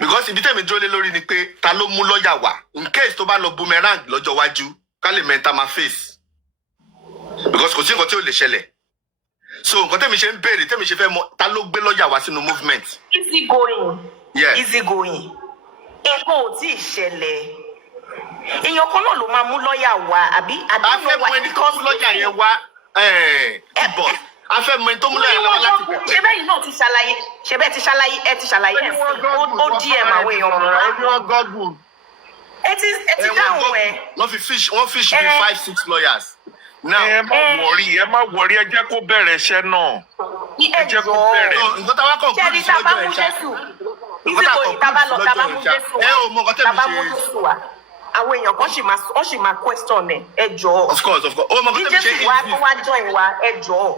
because ibi tẹ̀mí dúró lé lórí ni pé ta ló mú lọ́ọ̀yà wá in case tó bá lọ boomerang lọ́jọ́ iwájú ká lè mẹ́ta máa face because kò sí nǹkan tí ò lè ṣẹlẹ̀ so nǹkan tẹ̀mí ṣe ń béèrè tẹ̀mí ṣe fẹ́ mọ̀ ta ló gbé lọ́ọ̀yà wá sínú movement. easy going. Yes. Easy going. nǹkan ò tí ì ṣẹlẹ̀ èèyàn kan náà ló máa mú lọ́ọ̀yà wá àbí àdéhùn wa ẹni tó mú lọ́ọ̀yà yẹn wá Kidboard afẹ́mọ ẹni tó mú lọ́ọ̀yà yẹn wá láti pẹ̀pẹ́. ṣé bẹ́ẹ̀ náà ti ṣàlàyé ṣé bẹ́ẹ̀ ti ṣàlàyé ẹ̀ ó DM àwọn èèyàn mọ́ ẹ ti dáhùn ẹ̀. wọ́n fish bí 5-6 lawyers. Now, ẹ má wọrí ẹ jẹ́ kó bẹ̀rẹ̀ iṣẹ́ náà ẹ jẹ́ kó bẹ̀rẹ̀. nǹkan tá a wá kàn kúrò sí lọ́jọ́ ẹ̀ ṣá nǹkan tá a kàn kúrò sí lọ́jọ́ ẹ̀ ṣá ẹ ò mọ nǹkan tẹ̀mí ṣe. àwọn èèyàn kan sì máa question ẹ jọ̀ọ́. of course ó mọ nǹkan tẹ̀mí ṣe insist. díjẹ́ sì wá join wa ẹ jọ̀ọ́.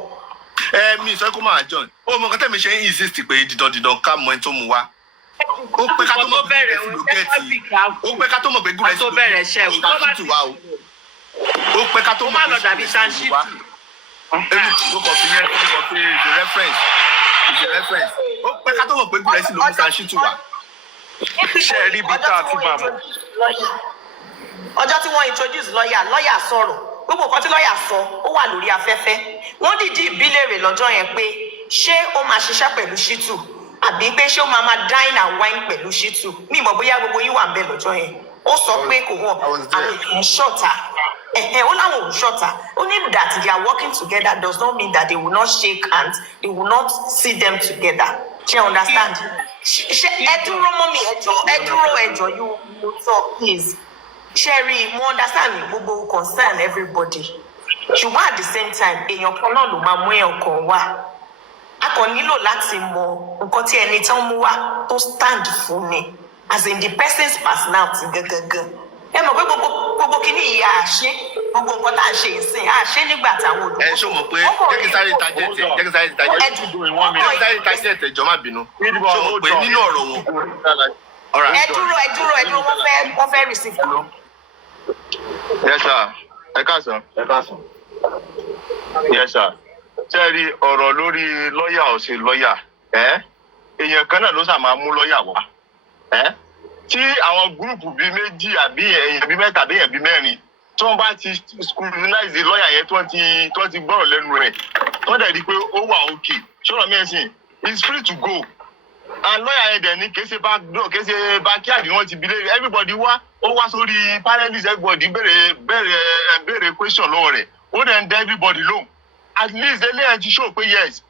Mi sọ kó máa join ó mọ nǹkan tẹ̀mí ṣe insist pé dídán ká mọ ẹni tó mu wá. ó pé ká tó mọ̀ pé gúrẹ́sì ló gẹ̀ẹ́tì ó pé ká tó mọ̀ pé gúrẹ́sì ló gẹ̀ẹ́tì wá o. ó pẹ́ ká tó mọ̀ pé ṣáṣí wá ẹni tó kọ̀ fi yẹn tó kọ̀ fi is a reference ó pẹ́ ká tó mọ̀ pé gúrẹ́sì ló mú ṣáṣí tù wá Ṣé rí bí tá a ti bá mọ̀? Ọjọ́ tí wọ́n introduce lọ́yà sọ̀rọ̀ gbogbo nǹkan tí lọ́yà sọ ó wà lórí afẹ́fẹ́ wọ́n dìdí ìbílèrè lọ́jọ́ yẹn pé ṣé ó máa ṣiṣẹ́ pẹ̀lú Shittu àbí pé ṣé ó máa dine and wine pẹ̀lú Shittu mi ìmọ̀ bóyá gbogbo yín wà ń bẹ̀ lọ́jọ́ yẹn ó sọ pé kò wọ́n àwọn èèyàn ṣọ̀tá ó láwọn òun ṣọ̀tá ó ní that they are working together does not mean that they will not shake hands they will not see them together ṣe understand ṣe ẹ dúró mọ́ mi ẹ dúró ẹjọ́ you talk please ṣe mo understand gbogbo concern everybody ṣùgbọ́n at the same time èèyàn kan náà ló máa mú èèyàn kan wá a kàn nílò láti mọ nǹkan tí ẹni tán mú wá tó stand fún ni as in the person's personality gangan ẹ mọ̀ pé gbogbo kìíní yìí àṣẹ gbogbo nǹkan tá à ń ṣe ìsìn àṣẹ nígbà táwọn olùkọ́. Ẹ ṣó mọ̀ pé jẹ́ kí sáré tajẹ́ tẹ̀ jọ má bínú ṣó mọ̀ pé nínú ọ̀rọ̀ wọn. ẹ dúró wọ́n fẹ́ receive. Yes sir, ẹ káàsán. Yes sir, ṣé rí ọ̀rọ̀ lórí lọ́ọ̀yà ọ̀sẹ̀ lọ́ọ̀yà èèyàn kan náà ló sà máa mú lọ́ọ̀yà wá tí àwọn gúrùpù bíi méjì àbí èèyàn bíi mẹ́ta àbí èèyàn bíi mẹ́rin tí wọ́n bá ti scrutinize lọ́ọ̀yà yẹn tí wọ́n ti gbọ́rọ̀ lẹ́nu rẹ̀ tó dẹ̀ di pé ó wà òkè ṣọ́rọ̀ mẹ́sìn is free to go and lọ́ọ̀yà yẹn dẹ̀ ní kése backyard wọ́n ti bi léèrè everybody ó wá sórí panelist everybody béèrè question lọ́wọ́ rẹ̀ ó dẹ̀ ń dá everybody lóhùn at least eléyàn ti show pé yes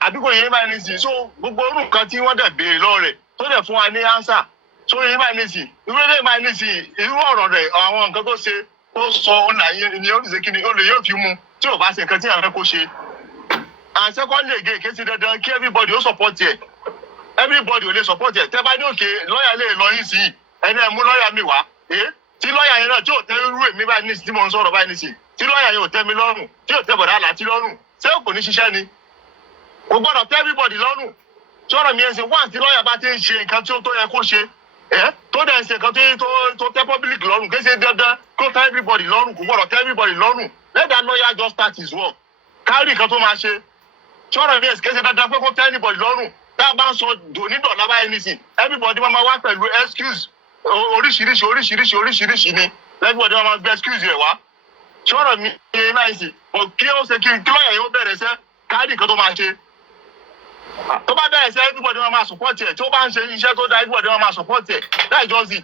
àbí kò yẹ báyìí nísìnyí so gbogbo orú nǹkan tí wọ́n dẹ̀ béèrè lọ́wọ́ rẹ̀ tó dẹ̀ fún wa ní answer so yẹ báyìí nísìnyí irú eléyìí báyìí nísìnyí irú ọ̀rọ̀ rẹ̀ àwọn nǹkan tó ṣe tó sọ ọ̀nà yẹn ni ó lè ṣe kí ni ó lè yóò fi mú tí ò bá ṣe nǹkan tí àwọn fẹ́ kó ṣe and secondly again kí ẹ ti dandan kí everybody ó support ẹ everybody ò lè support ẹ tẹ́ bá ní òkè lọ́ọ̀yà lè lọ yín sí ẹni ẹ mú lọ́ọ̀yà mi wá tí lọ́ọ̀yà yẹn náà tí ò tẹ́ irú èmi báyìí nísìnyí tí mo ń sọ̀rọ̀ báyìí nísìnyí tí lọ́ọ̀yà yẹn ò tẹ́ mi lọ́rùn tí ò tẹ́ bọ̀dá àlàtí lọ́rùn ṣé kò ní ṣiṣẹ́ ni kò gbọ́dọ̀ tẹ́ everybody lọ́rùn sọ̀rọ̀ mi ẹ̀ sìn wá tí lọ́ọ̀yà bá ti ń ṣe nǹkan tí ó tó yẹ kó ṣe tó dẹ̀ ń ṣe nǹkan tó tẹ́ public lọ́rùn kí ṣe dandan kó tẹ́ everybody lọ́rùn kò gbọ́dọ̀ tẹ́ everybody lọ́rùn let that lawyer just start his work kárí nǹkan tó máa ṣe sọ̀rọ̀ mi ẹ̀ sìn kí ṣe dandan pé kó tẹ́ anybody lọ́rùn tá a bá ń sọ dònídọ̀ lábáyé nísìn everybody máa wá pẹ̀lú excuse oríṣiríṣi ni everybody máa gbé excuse rẹ̀ wá sọ̀rọ̀ mi ẹ̀ náà sì kí ó ṣe kí lọ́ọ̀yà yóò bẹ̀rẹ̀ sẹ́ kárí nǹkan tó máa ṣe tó bá bẹ̀rẹ̀ sẹ́ everybody máa support ẹ̀ tí ó bá ń ṣe iṣẹ́ tó dá everybody máa support ẹ̀ láì jọ sí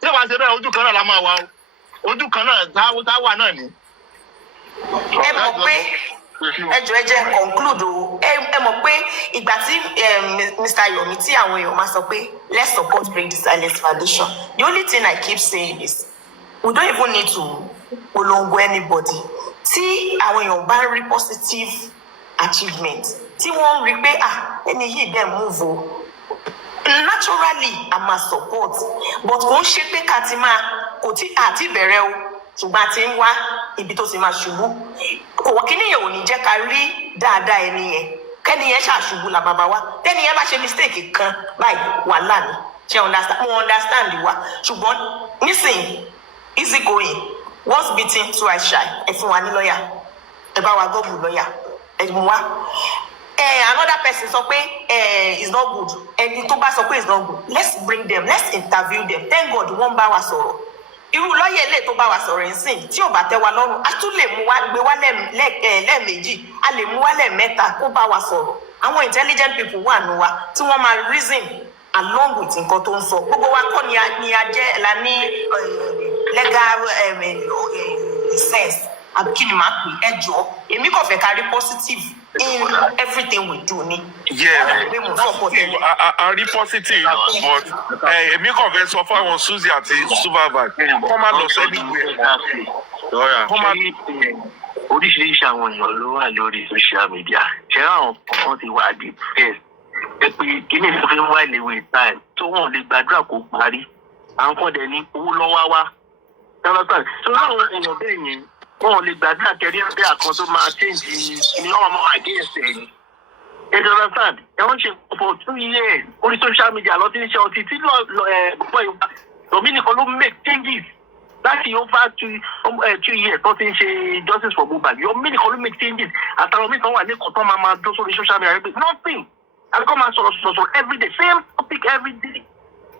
tí ó bá ṣe bẹ́ẹ̀ ojú kan náà la máa wà o ojú kan náà táwà náà ni. ẹ mọ̀ pé ẹ jẹ́ conclude o ẹ mọ̀ pé ìgbà tí Mr. Yomi tí àwọn èèyàn máa sọ pé let's support Break the Silence Foundation the only thing I keep saying is we don't even need to polongo anybody tí àwọn èèyàn bá ń rí positive achievement tí wọ́n ń rí pé ẹni yìí dẹ̀ move o naturally a máa support but kò ń ṣe pé ká ti máa kò tí àti bẹ̀rẹ̀ o ṣùgbọ́n a ti ń wá ibi tó ti máa ṣubú kò wọ́n kí nìyẹn ò ní jẹ́ ká rí dáadáa ẹni yẹn kẹ́ni yẹn ṣàṣubú la bàbá wa tẹ́ni yẹn bá ṣe mistake kan báyìí wàhálà ni ṣe mo understand wa ṣùgbọ́n nísìnyí easy going once beaten twice shy ẹ fún wa ní lọ́ọ̀yà ẹ bá wa gọ́ọ̀bù lọ́ọ̀yà ẹ mú wa another person sọ pé it's not good ẹni tó bá sọ pé it's not good let's bring them let's interview them thank God wọ́n bá wa sọ̀rọ̀ irú lọ́ọ̀yà ilé tó bá wa sọ̀rọ̀ yẹn sìn tí ò bá tẹ́ wa lọ́rùn a tún lè mú wa gbé wa lẹ́ẹ̀mejì a lè mú wa lẹ́ẹ̀mẹ́ta kó bá wa sọ̀rọ̀ àwọn intelligent people wà nù wa tí wọ́n máa reason along with nǹkan tó ń sọ gbogbo wa kọ́ ni a jẹ́ la ní legal sense àbí kí ni màá pè ẹ jọ èmi kò fẹ́ ká rí positive in everything we do ni. a rí positive but èmi kàn fẹ́ sọ fáwọn Suzy àti Superbag kọ́ máa lọ sẹ́ni ìwé oríṣiríṣi àwọn èèyàn ló wà lórí social media ṣé àwọn kan ti wà depressed ẹ pé kíní tó fi ń wá ìléwé time tó wọn lè gbàdúrà kó parí àwọn kan dẹ̀ ní owó lọ́wọ́ wá tọ́lọ́tọ́ tó láwọn èèyàn bẹ́ẹ̀ yẹn wọn ò lè gbàdúrà kẹrí ẹgbẹ́ àkan tó máa change ní ọmọ àgẹ́sẹ̀ yìí ẹjọba sad ẹwọn ṣe for 2 years orí social media lọ ti ń ṣe ọtí tí gbogbo ìwà tòmí nìkan ló make changes láti over 2 years tó ti ń ṣe justice for Mohbad Yomi nìkan ló make changes àtàwọn mí kan wà ní kọ̀tọ́ máa dó sórí social media nothing àbíkọ́ máa sọ̀rọ̀ everyday same topic everyday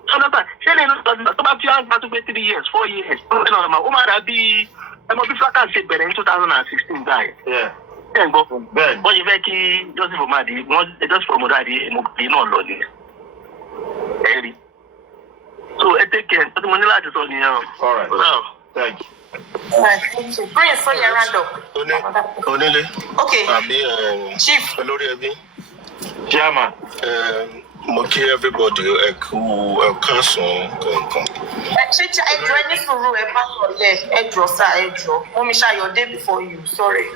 So that's why, say they not about 3 years, 4 years. I'm a bit flat say better in 2016 guy. Yeah. Then go Ben. But you make Joseph Omadi, just from Odadi, no lodi. So I take care. But money like on you. All right. Now, thank you. Thank you. Bring for your random. Onile. Okay. Abi Chief. Olori Abi. Chairman. Mo kí everybody ẹ̀kásán kankan. Ṣé ẹjọ́ ẹni sùúrù ẹ bá sọ̀lẹ̀ ẹjọ́ sá ẹjọ́ mú mi ṣàyọ̀dé before you sorry.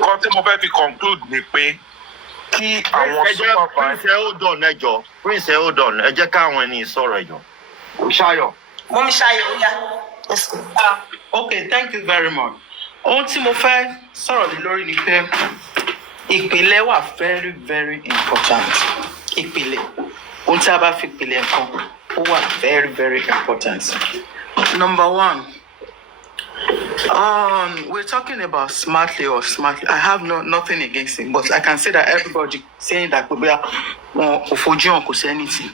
Nǹkan tí mo fẹ́ fi conclude ni pé kí àwọn supervise. Prince hold on ẹ jẹ́ káwọn ẹni sọ̀rọ̀ ẹ̀jọ̀. Ṣayọ̀. Mú mi ṣàyọ̀ ya. Okay, thank you very much. Ohun tí mo fẹ́ sọ̀rọ̀ lé lórí ni pé ìpìlẹ̀ wà very very important. Ìpìlẹ̀ ohun tí a bá fi ìpìlẹ̀ nǹkan ó wà very very important. Number one, we're talking about smartly or smartly. I have nothing against it, but I can say that everybody saying that we are ofojuan kò sí anything.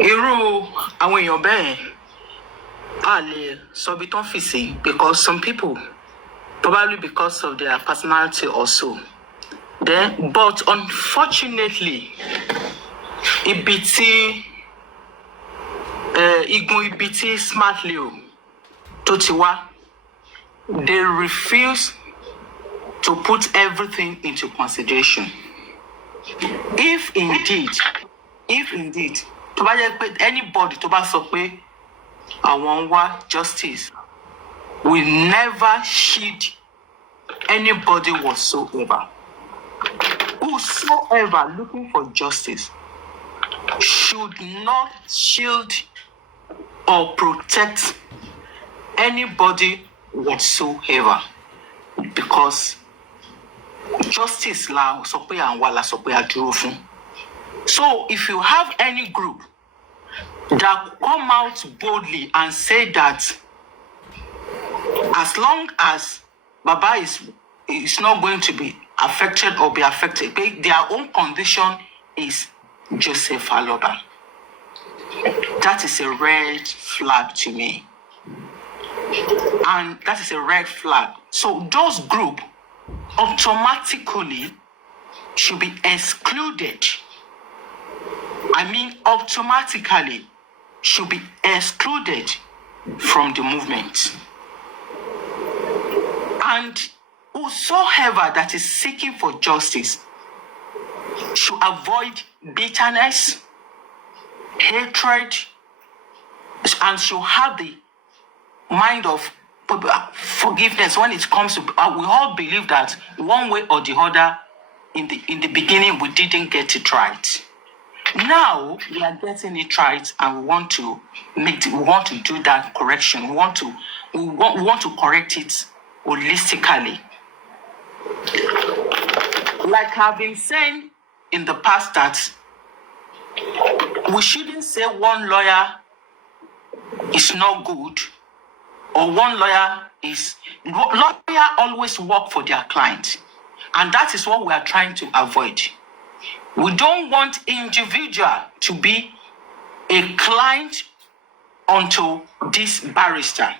Irú àwọn èèyàn bẹ́ẹ̀ a lè sọ bí tán fi sí because some people probably because of their personality also. Then, but unfortunately, igun ibi tí smartly tó ti wá, they refuse to put everything into consideration. If indeed, tó bá jẹ́ pé anybody tó bá sọ pé àwọn wá justice, we never shield anybody whatsoever. Whosoever looking for justice should not shield or protect anybody whatsoever, because justice la sọ pé àwọn la sọ pé a dúró fún. So if you have any group that come out boldly and say that as long as Baba is not going to be affected or be affected, their own condition is Joseph Aloba. That is a red flag to me. And that is a red flag. So those groups automatically should be excluded. I mean, automatically should be excluded from the movement. And whosoever that is seeking for justice should avoid bitterness, hatred, and should have the mind of forgiveness when it comes to. We all believe that one way or the other, in the beginning, we didn't get it right. Now we are getting it right, and we want to do that correction. We want to correct it holistically. Like I've been saying in the past, that we shouldn't say one lawyer is not good or one lawyer always work for their client, and that is what we are trying to avoid. We don't want individual to be a client unto this barrister.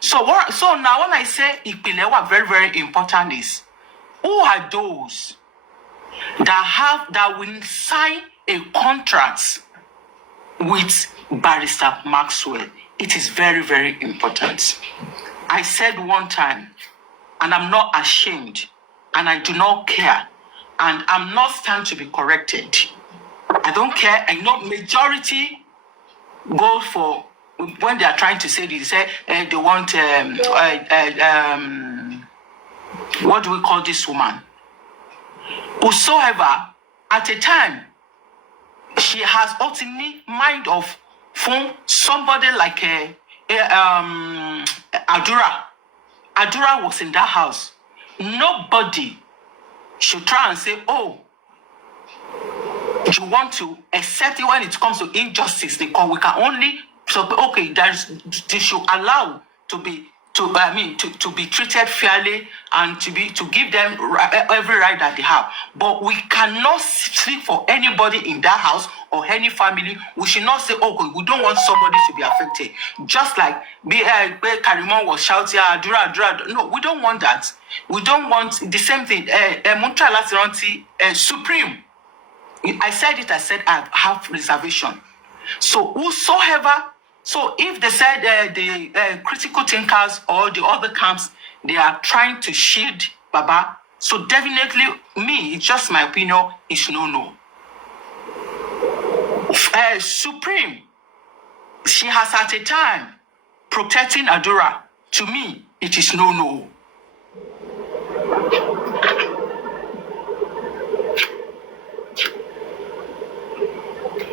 So now when I say Ipilewa, very, very important is, who are those that will sign a contract with Barrister Maxwell? It is very, very important. I said one time, and I'm not ashamed, and I do not care, and I'm not stand to be corrected. I don't care. I know majority go for, when they are trying to say this, they want what do we call this woman? Whosoever, at a time, she has ultimate mind of from somebody like Adura. Adura was in that house. Nobody should try and say, oh, you want to accept it when it comes to injustice, because we can only, so okay, they should allow to to be treated fairly and to give them every right that they have. But we cannot speak for anybody in that house or any family. We should not say, oh, we don't want somebody to be affected. Just like Karimon was shouting, Adura. No, we don't want that. We don't want the same thing. Supreme. I said I have reservation. So whosoever, so if they said the critical thinkers or the other camps, they are trying to shield Baba, so definitely me, it's just my opinion, it's no. Supreme, she has at a time protecting Adura. To me, it is no.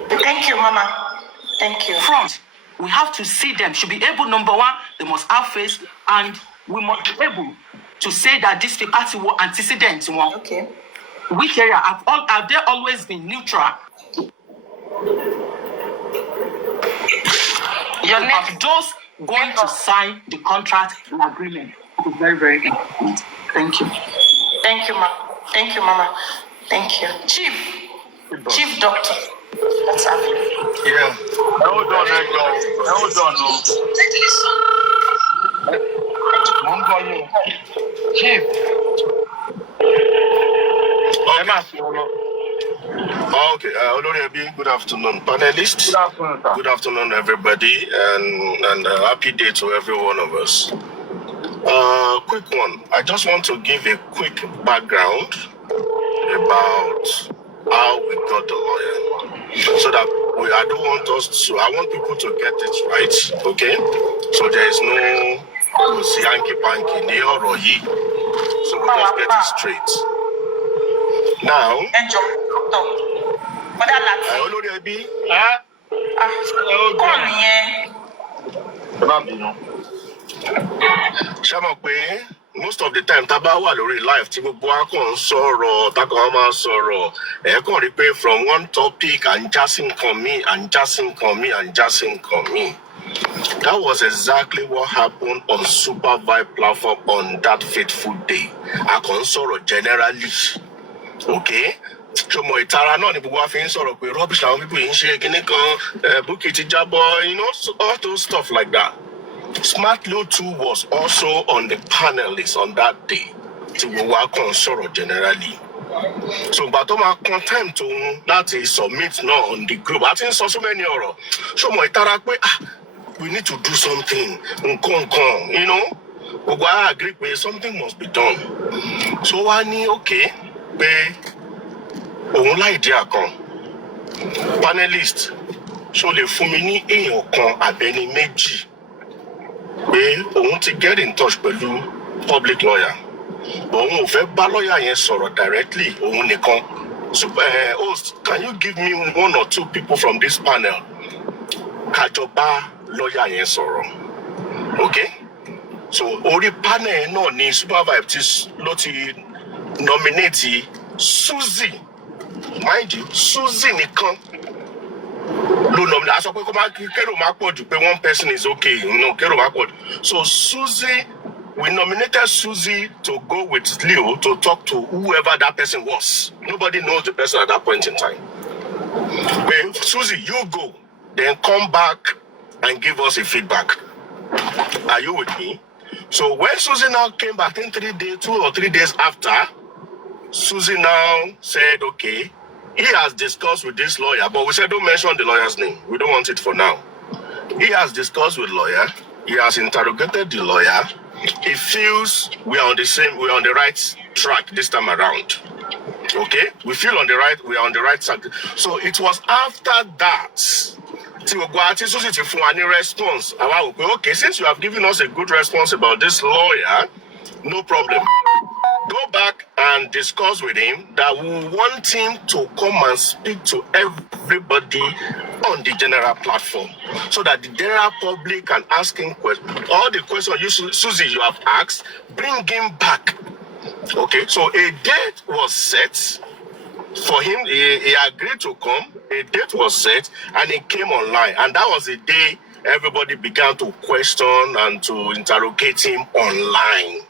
Thank you, Mama. Thank you. Front, we have to see them. Should be able, number one, they must have face, and we must be able to say that this party were antecedents. Okay. Which area have they always been neutral? Your next, those going to sign the contract and agreement is very, very important. Thank you. Thank you, Mama. Thank you. Chief Doctor. Let's have it. Yeah. Hold on. Chief. Okay. Good afternoon, panelists. Good afternoon, sir. Good afternoon, everybody, and happy day to every one of us. Quick one. I just want to give a quick background about how we got the lawyer, so that I want people to get it right, okay? So there is no Yankee Panky, so we just get it straight. Now, most of the time, Tabawa lórí life, tí gbogbo wa kàn ń sọ̀rọ̀, tákàn máa sọ̀rọ̀, kàn rí pé from one topic and jassing come me. That was exactly what happened on Super Vibe platform on that fateful day. I kàn ń sọ̀rọ̀ generally, okay? Ṣọmọ ìtara náà ni gbogbo wa fi ń sọ̀rọ̀ pé rubbish làwọn people yìí ń ṣe kíní kan, Bukky ti jábọ́, all those stuff like that. Smart Lou 2 was also on the panelists on that day to work on sọ̀rọ̀ generally. So, but my time to that is submit now on the group. I think so many ọ̀rọ̀. So, we need to do something. Gbogbo I agree pé something must be done. So, I ní okay pé òun láìdíà kan. Panelist, so lè fún mi ní èèyàn kan àbẹ́ni méjì. Pé òun ti get in touch pẹ̀lú public lawyer, but òun ò fẹ́ bá lawyer yẹn sọ̀rọ̀ directly òun nìkan. So, host, can you give me one or two people from this panel kájọ bá lawyer yẹn sọ̀rọ̀? Okay? So orí panel náà ni Super Vibe ló ti nominate Suzy. Mind you, Suzy nìkan. I sọ pé kérò máa pọ̀ jù pé one person is okay. Kérò máa pọ̀ jù. So Suzy, we nominated Suzy to go with Leo to talk to whoever that person was. Nobody knows the person at that point in time. But Suzy, you go, then come back and give us a feedback. Are you with me? So when Suzy now came back in 2 or 3 days after, Suzy now said, okay, he has discussed with this lawyer, but we said don't mention the lawyer's name. We don't want it for now. He has discussed with lawyer. He has interrogated the lawyer. He feels we are on the right track this time around. Okay? We feel we are on the right track. So it was after that, response. Okay, since you have given us a good response about this lawyer, no problem. Go back and discuss with him that we want him to come and speak to everybody on the general platform so that the general public can ask him questions. All the questions Suzy, you have asked, bring him back. Okay, so a date was set for him. He agreed to come. A date was set and he came online. And that was the day everybody began to question and to interrogate him online.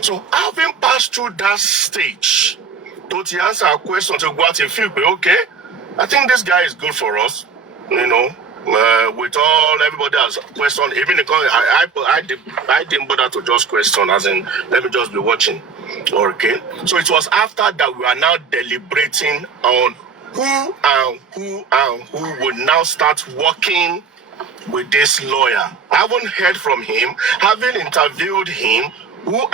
So having passed through that stage, to answer a question to go out and feel, okay, I think this guy is good for us, you know. With all everybody has questioned, even the I didn't bother to just question, as in let me just be watching. Okay, so it was after that we are now deliberating on who would now start working with this lawyer. I haven't heard from him, having interviewed him. Who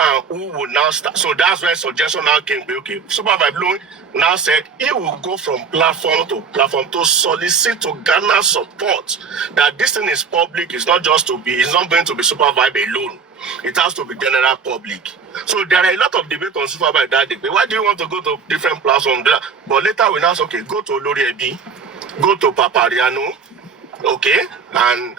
would now start? So that's where suggestion now came. Okay, Supervisor Blue now said he will go from platform to solicit to garner support. That this thing is public. It's not going to be Supervisor alone. It has to be general public. So there are a lot of debate on Supervisor that debate. Why do you want to go to different platforms there? But later we now say, okay, go to Olori Ebi, go to Papariano, okay, and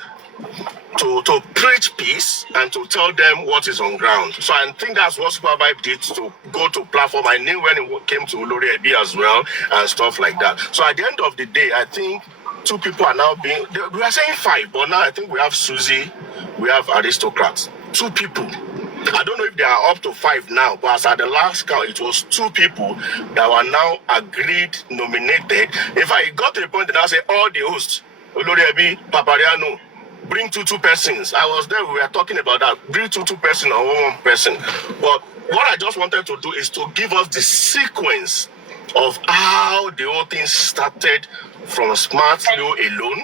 to preach peace and to tell them what is on ground. So I think that's what Supervisor did, to go to platform. I knew when it came to Olori Ebi as well and stuff like that. So at the end of the day, I think 2 people are now being, we are saying 5, but now I think we have Susie, we have aristocrats. 2 people. I don't know if they are up to 5 now, but as at the last count, it was 2 people that were now agreed, nominated. In fact, it got to a point that I say all the hosts, Olori Ebi, Papariano, bring 2 persons. I was there, we were talking about that. Bring 2 persons or 1 person. But what I just wanted to do is to give us the sequence of how the whole thing started, from Smart Leo alone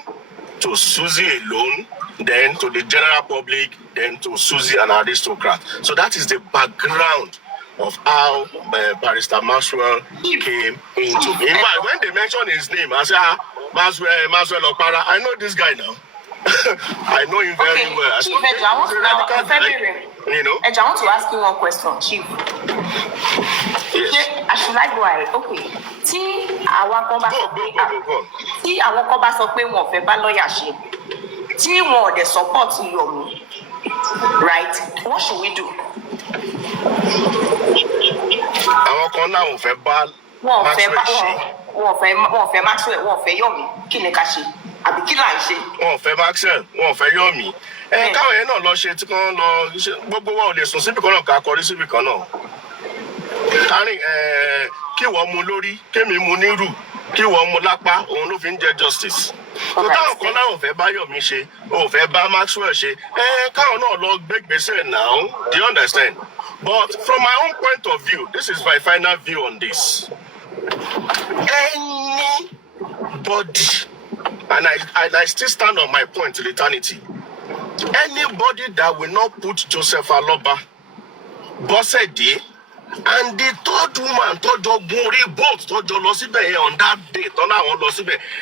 to Susie alone, then to the general public, then to Susie and aristocrat. So that is the background of how Barrister Maxwell came into it. In fact, when they mentioned his name, I said, Maxwell Okpara, I know this guy now. I know him very well. Chief, I want to ask you one question, Chief. Yes. I should like go ahead. Okay. Tí àwọn kan bá sọ pé wọ́n fẹ́ bá lọ́ọ̀yà ṣe, tí wọn ò dẹ̀ support Yomi, right? What should we do? Àwọn kan náà ò fẹ́ bá Maxwell ṣe. Wọ́n fẹ́ Maxwell, wọ́n fẹ́ Yomi. Kí ni ká ṣe? Àbí kí là ń ṣe? Wọ́n fẹ́ Maxwell, wọ́n fẹ́ Yomi. Káwọn yẹn náà lọ ṣe tí kan lọ ṣe, gbogbo wa ò lè sùn síbì kan náà ká kọrí síbì kan náà. Kárin kí wọ́n mu lórí, kémi mu nírù, kí wọ́n mu lápá, òun ló fi ń jẹ́ justice. Tó táwọn kan náà ò fẹ́ bá Yomi ṣe, ò fẹ́ bá Maxwell ṣe, káwọn náà lọ gbégbèsè now. Do you understand? But from my own point of view, this is my final view on this. Anybody, and I still stand on my point till eternity. Anybody that will not put Joseph Aloba, Bosede, and the 3rd woman, Tojo Guri, both Tojo Losibe on that day,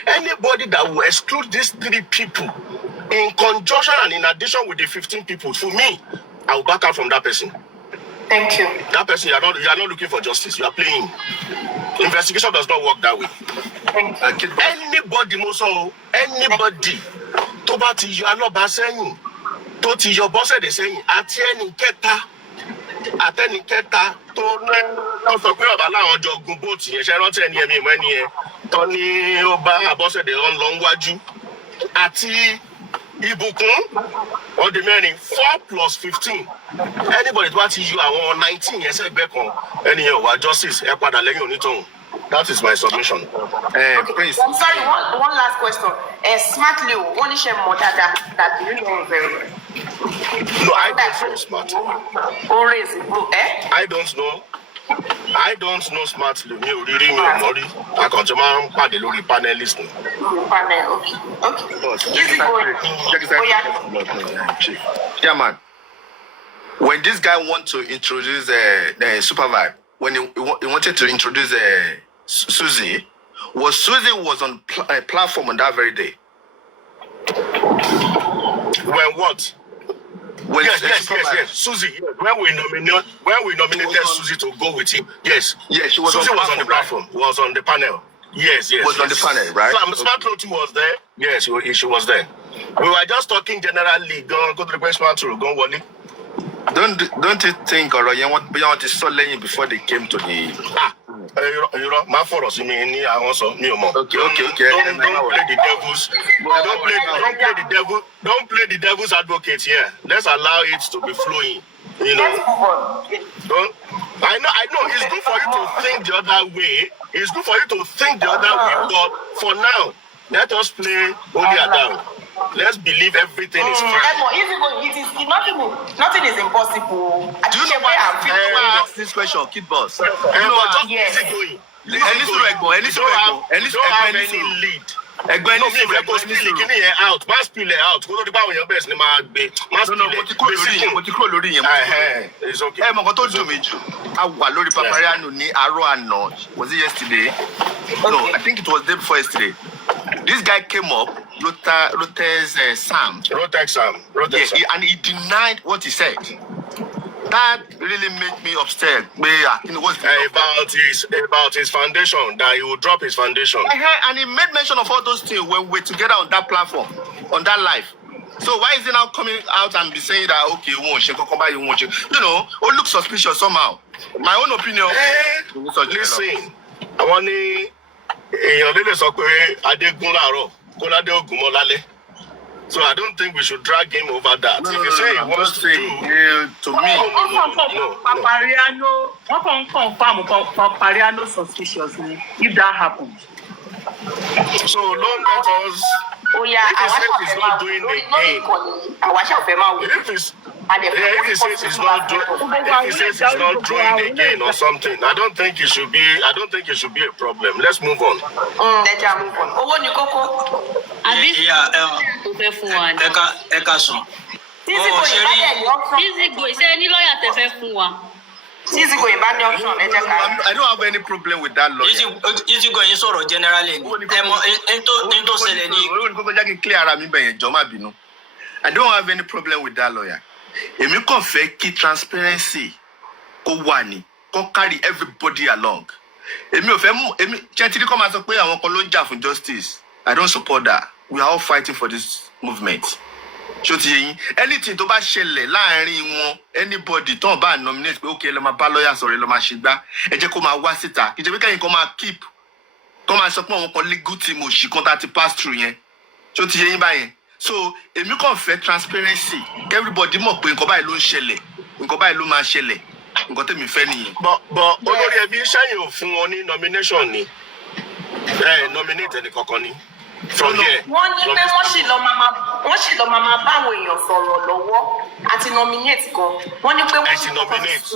anybody that will exclude these 3 people in conjunction and in addition with the 15 people, for me, I will back out from that person. Thank you. That person, you are not looking for justice. You are playing. Investigation does not work that way. Thank you. Anybody, anybody, tó bá ti yọ Aloba sẹ́yìn, tó ti yọ Bọ́sẹ̀dé sẹ́yìn, àti ẹnikẹ́ta tó náà sọ pé ọ̀bá láwọn jọ gun bóòtù yẹn, ṣe rántí ẹni ẹ̀mí ìmọ̀ ẹni yẹn, tó ní ó bá Bọ́sẹ̀dé lọ níwájú, àti Ìbùkún ọdún mẹ́rin 4 + 15. Anybody tó bá ti yọ àwọn 19 yẹn sẹ́gbẹ́ kan, ẹni yẹn ò wá justice, ẹ padà lẹ́yìn onítọ̀hún. That is my submission. Please. I'm sorry, one last question. Smart Leo, what is your mother that you know very well? No, I don't know Smart Leo. I don't know Smart Leo. I can't pàdé lórí panelist. Panel, okay. Easy going. Chairman, when this guy want to introduce the supervisor, when he wanted to introduce Susie was on a platform on that very day. When what? Yes. Susie. When we nominated Susie to go with him, yes. Yes, she was. Susie was on the platform. Was on the panel. Yes. Was on the panel, right? So Smart Leo was there. Yes, she was there. We were just talking generally. Go to the question. Smart Leo, go Wally. Don't you think or you want to start laying before they came to the má fọ̀rọ̀ sí mi ní àwọn sọ mi ò mọ̀. Okay. Don't play the devil's. Don't play the devil's advocate here. Let's allow it to be flowing. You know. I know. It's good for you to think the other way. But for now, let us play only down. Let's believe everything is fine. Nothing is impossible. Do you know why I asked this question, Kid Boss? You know what? Yes. Easy going. Any don't have any lead. Ẹgbẹ́ ní sùúrù ẹgbẹ́ ní sùúrù. Kíni yẹn out, má spill ẹ̀ out. Kó tó di báwọn èèyàn bẹ̀rẹ̀ sí ni máa gbé. Má spill ẹ̀. Mo ti kúrò lórí yẹn. It's okay. Ẹ mọ̀ nǹkan tó dùn mí jù. A wà lórí Papariano ní àárọ̀ àná. Was it yesterday? No, I think it was day before yesterday. This guy came up, Rotex Sam. Rotex Sam. And he denied what he said. That really made me upset. About his foundation, that he will drop his foundation. And he made mention of all those things when we're together on that platform, on that live. So why is he now coming out and be saying that, okay, you won't shake, you know, it looks suspicious somehow. My own opinion. Listen, I want to so I don't think we should drag him over that. No, if you say he wants to me. Papariano suspiciously if that happens. So don't let us. Oh yeah, if he says he's not doing the game. If he says he's not doing the game or something, I don't think it should be a problem. Let's move on. I don't have any problem with that lawyer. Easy going sọ̀rọ̀ generally. I don't have any problem with that lawyer. Èmi kàn fẹ́ kí transparency kó wà ní, kó carry everybody along. Èmi ò fẹ́ Chetiri kọ́ máa sọ pé àwọn kan ló ń jà fún justice. I don't support that. We are all fighting for this movement. Ṣó ti yé yín? Anything tó bá ṣẹlẹ̀ láàrin wọn, anybody tó bá nominate pé okay lọ máa bá lawyer sọ̀rọ̀ lọ máa ṣe gbá, ẹ jẹ́ kó máa wá síta. Kì í ṣe pé kẹ́yìn kan máa keep, kó máa sọ pé àwọn kan legal team òṣì kan tá ti pass through yẹn. Ṣó ti yé yín báyẹn? So èmi kàn fẹ́ transparency, everybody mọ̀ pé nǹkan báyìí ló ń ṣẹlẹ̀, nǹkan báyìí ló máa ṣẹlẹ̀, nǹkan tèmi fẹ́ nìyẹn. But olórí ẹbí ṣẹ́yìn ò fún wọn ní nomination ni, nominate ẹnì kankan ni. From here. Wọ́n ní pé wọ́n sì lọ máa báwọn èèyàn sọ̀rọ̀ lọ́wọ́ àti nominate gan. Wọ́n ní pé wọ́n sì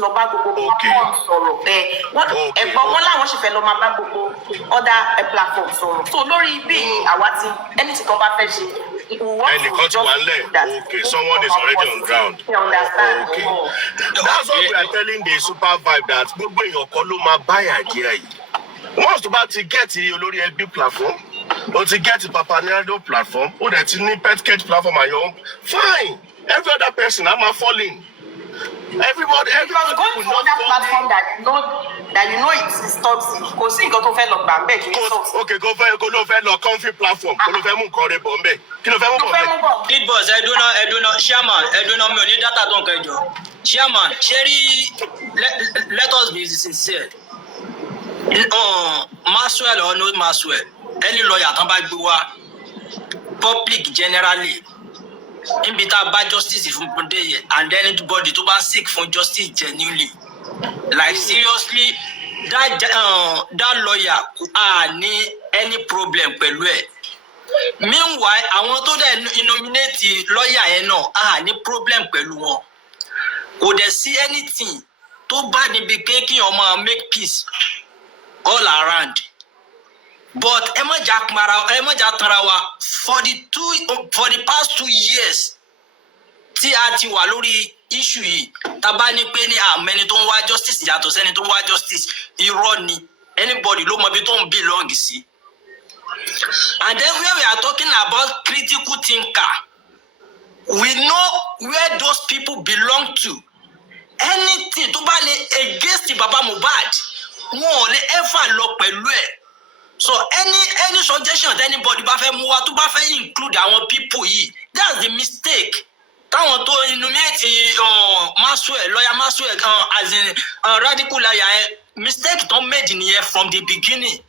lọ bá gbogbo platform sọ̀rọ̀. Ẹ̀gbọ́n wọn láwọn sì fẹ́ lọ máa bá gbogbo other platform sọ̀rọ̀. So lórí bí àwa ti ẹni tí kan bá fẹ́ ṣe. Ẹnìkan ti wà nílẹ̀. Okay, someone is already on ground. Okay. That's what we are telling the super vibe that gbogbo èèyàn kan ló máa buy idea yìí. Once tó bá ti get olórí ẹbí platform, or to get a Papariano platform, or that you need pet cage platform on your own, fine. Every other person, I'm not falling. Everybody going to that platform that you know it's toxic. Go see, go to fellow Bambe. Okay, go fellow comfy platform. Go to fellow Kore Bombe. Big boss, I do not, Chairman, I do not mean that don't get you. Chairman, Sherry, let us be sincere. Maxwell or no Maxwell. Any lawyer can buy public generally in bita bad justice from today and then anybody to buy seek for justice genuinely. Like seriously, that lawyer need any problem pẹ̀lú ẹ̀. Meanwhile, I want to nominate lawyer any problem pẹ̀lú wọn. Kò dẹ̀ see anything tó bá níbi kéèkì ọmọ make peace all around. But Emma Jack Tarawa for the past 2 years, TRT Walori issue Tabani Penny many don't want justice, Yato Senate don't want justice, irony, anybody low maybe don't belong, you see. And then when we are talking about critical thinker, we know where those people belong to. Anything to buy against the Baba Mubad, won't ever look pẹ̀lú ẹ̀. So any suggestion that anybody buffet move to buffet include our people here. That's the mistake. Táwọn tó nominate Maxwell, lawyer Maxwell as in radical lawyer mistake tó made nìyẹn from the beginning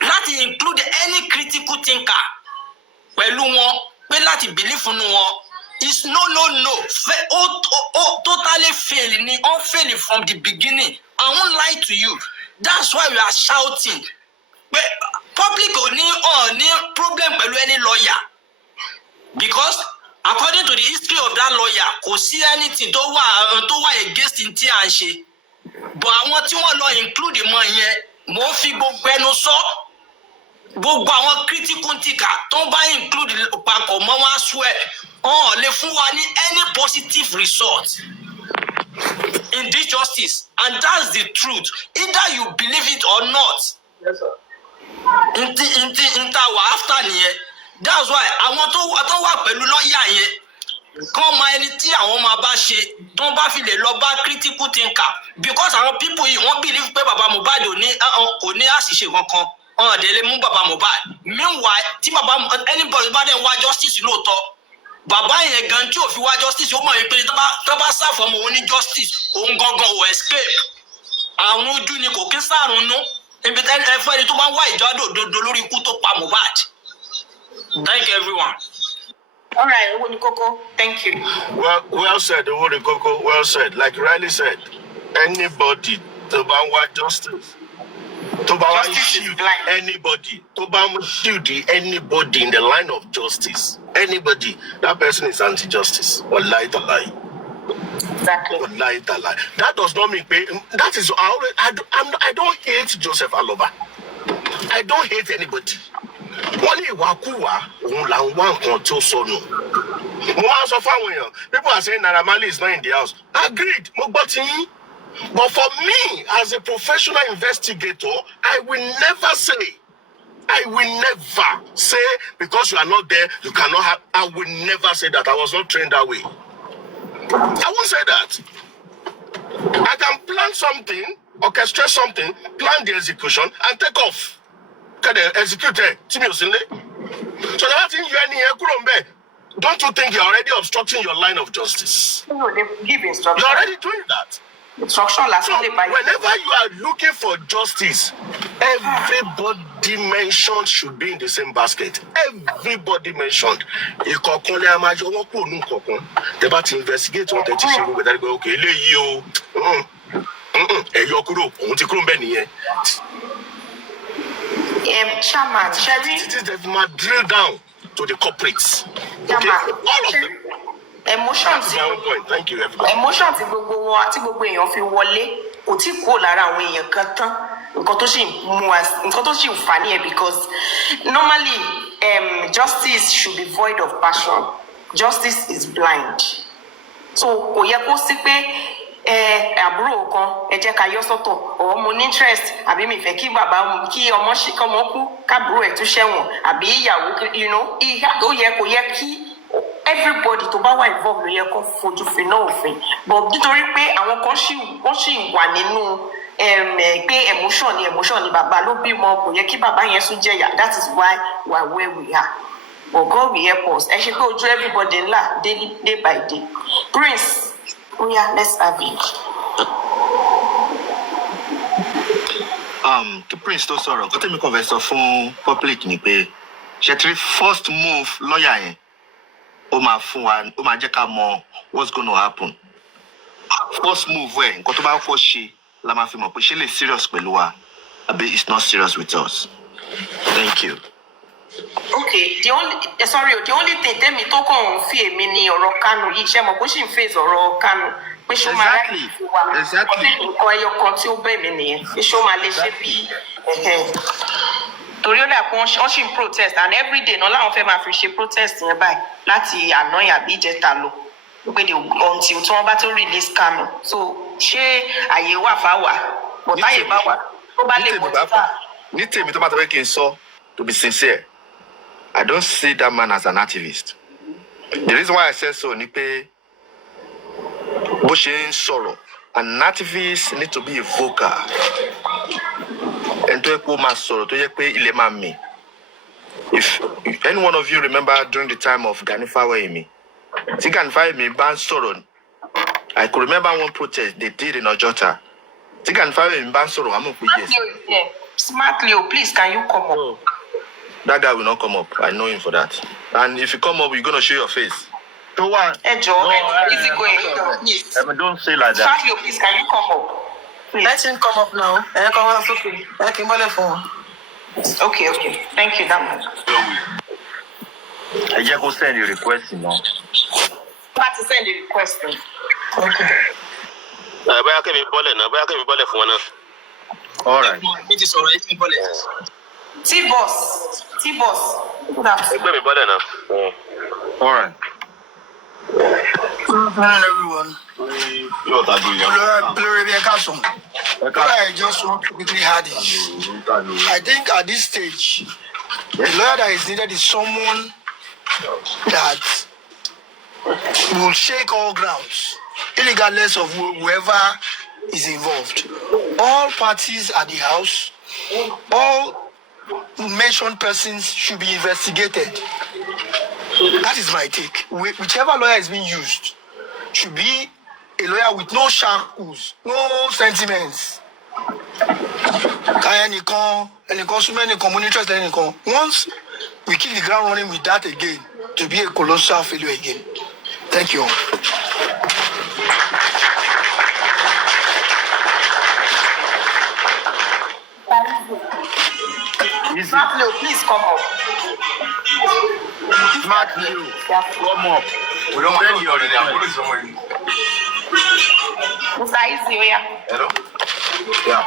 láti include any critical thinker pẹ̀lú wọn pé láti believe nínú wọn is no totally fail ni fail from the beginning. I won't lie to you, that's why we are shouting pé public ò ní problem pẹ̀lú any lawyer because according to the history of that lawyer kò sí anything tó wà against n tí à ń ṣe but àwọn tí wọ́n lọ include mọ́ yẹn mo fi gbogbo ẹnu sọ gbogbo àwọn critical thinker tó bá include papọ̀ mọ́ wọn swear lè fún wa ní any positive result in this justice, and that's the truth. Either you believe it or not. Yes, sir. Inta wa after nìyẹn. That's why àwọn tó wà pẹ̀lú lọ́ọ̀yà yẹn kàn mọ ẹni tí àwọn máa bá ṣe tó bá fi lè lọ bá critical thinker because àwọn people yìí wọ́n believe pé baba Mohbad kò ní àṣìṣe kankan délé mú baba Mohbad. Meanwhile tí baba anybody bá dẹ̀ wá justice lóòótọ́ bàbá yẹn gan tí ò fi wá justice ó mọ̀ wípé tó bá sá fún ọmọ òun ní justice òun gangan ò escape àrùn ojú ni kò kí sárùn nú ibi ẹfọ ẹni tó bá wá ìjọ òdodo lórí ikú tó pa Mohbad. Thank you everyone. All right, owó ní kókó. Thank you. Well said, owó ní kókó. Well said. Like Riley said, anybody tó bá wá justice tó bá wá shield anybody tó bá shield anybody in the line of justice anybody that person is anti-justice. Wallahi talahi. Exactly. Wallahi talahi. That does not mean that is I don't hate Joseph Aloba. I don't hate anybody. Wọ́n ní ìwàkuwà òun là ń wá nǹkan tó sọnù. Mo máa ń sọ fáwọn èèyàn people are saying Naira Marley is not in the house. Agreed, mo gbọ́ ti yín. But for me, as a professional investigator, I will never say, because you are not there, you cannot have, I will never say that. I was not trained that way. I won't say that. I can plan something, orchestrate something, plan the execution, and take off. Can they execute it? So that thing you are don't you think you're already obstructing your line of justice? No, they give instructions. You're already doing that. So whenever you are looking for justice, everybody mentioned should be in the same basket. Everybody mentioned. They about to investigate what they teach you. They go, okay, you. Chairman, Sherry. They might drill down to the corporates. Okay, all of them. Emotion thank you everybody. Emotion tí gbogbo wọn àti gbogbo èèyàn fi wọlé kò tí kúrò lára àwọn èèyàn kan tán nǹkan tó sì fà ní ẹ because normally justice should be void of passion. Justice is blind. So kò yẹ kó sí pé àbúrò kan ẹ jẹ́ ká yọ sọ́tọ̀ or mo ní interest àbí mi fẹ́ kí bàbá kí ọmọ kú kábúrò ẹ̀ tún ṣẹ̀wọ̀n àbí ìyàwó ó yẹ kó yẹ kí everybody tó bá wà involved ló yẹ kó fojú finá òfin but nítorí pé àwọn kan ṣì wà nínú pé emotion ni bàbá ló bímọ kò yẹ kí bàbá yẹn tún jẹ̀yà. That is why we are where we are. But God will help us. Ẹ ṣe pé ojú everybody ńlá day by day. Prince, let's have it. Kí Prince tó sọ̀rọ̀ kó tẹ́mi kàn fẹ́ sọ fún public ni pé ṣe first move lawyer yẹn ó máa jẹ́ ká mọ̀ what's going to happen. First move nǹkan tó bá kọ́ ṣe la máa fi mọ̀ pé ṣé lè serious pẹ̀lú wa àbí it's not serious with us. Thank you. Okay, the only thing tẹ́mi tó kàn ń fi èmi ni ọ̀rọ̀ Kánò yìí ṣe mọ̀ bó ṣì ń face ọ̀rọ̀ Kánò pé ṣó máa láì fún wa nǹkan ẹyọ kan tí ó bẹ̀ mí nìyẹn pé ṣó máa lè ṣe bí torí ó dà pé wọ́n ṣì ń protest and everyday náà láwọn fẹ́ máa fi ṣe protest yẹn báyìí láti àná àbí ìjẹta lọ pé until tí wọ́n bá tó release Kánò. So ṣé àyè wà fáwà bọ̀táyè bá wà tó bá lè motivate. Ní tèmi tó bá tọ́ pé kí n sọ to be sincere, I don't see that man as an activist. The reason why I said so ni pé bó ṣe ń sọ̀rọ̀, an activist need to be a vocal. And to yẹ kó máa sọ̀rọ̀ tó yẹ pé ilẹ̀ máa mì. If any one of you remember during the time of Gani Fawayemi, tí Gani Fawayemi bá ń sọ̀rọ̀, I could remember one protest they did in Ojota. Think and five in Bansoro, I'm up with yes. Smart Leo, please, can you come up? That guy will not come up. I know him for that. And if you come up, you're gonna show your face. So what? Hey, Joe, easy going. Please. Don't say like that. Smart Leo, please, can you come up? Please. Let him come up now. Okay. Thank you, that much. I just go send you request, you know. I'm about to send you request. Okay. Bóyá kẹ́mi bọ́lẹ̀ fún wọn náà. All right. T-Boss. Good afternoon. Ẹgbẹ́ mi bọ́lẹ̀ náà. All right. Good afternoon, everyone. Glory I just want to quickly add this. I think at this stage, the lawyer that is needed is someone that will shake all grounds, regardless of whoever is involved. All parties at the house, all mentioned persons should be investigated. That is my take. Whichever lawyer is being used should be a lawyer with no shackles, no sentiments. Once we keep the ground running with that again, to be a colossal failure again. Thank you all. Smart Leo, please come up. Smart Leo, come up. We don't beg you already. Mr. Easy, yeah. Hello? Yeah.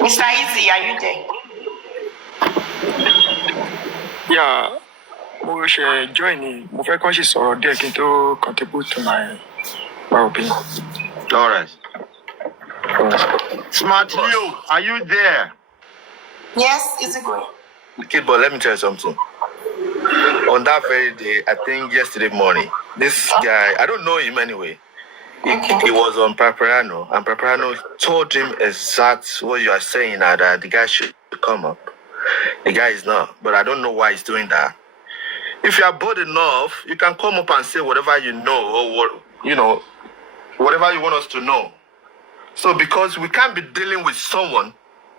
Mr. Easy, are you there? Yeah, mo ṣe join ni mo fẹ́ kàn ṣe sọ̀rọ̀ díẹ̀ kí n tó contribute to my opinion. All right. Smart Leo, are you there? Yes, is it going? Okay, but let me tell you something. On that very day, I think yesterday morning, this guy, I don't know him anyway. He was on Paparano, and Paparano told him exact what you are saying now, that the guy should come up. The guy is not, but I don't know why he's doing that. If you are bold enough, you can come up and say whatever you know, or what, whatever you want us to know. So because we can't be dealing with someone,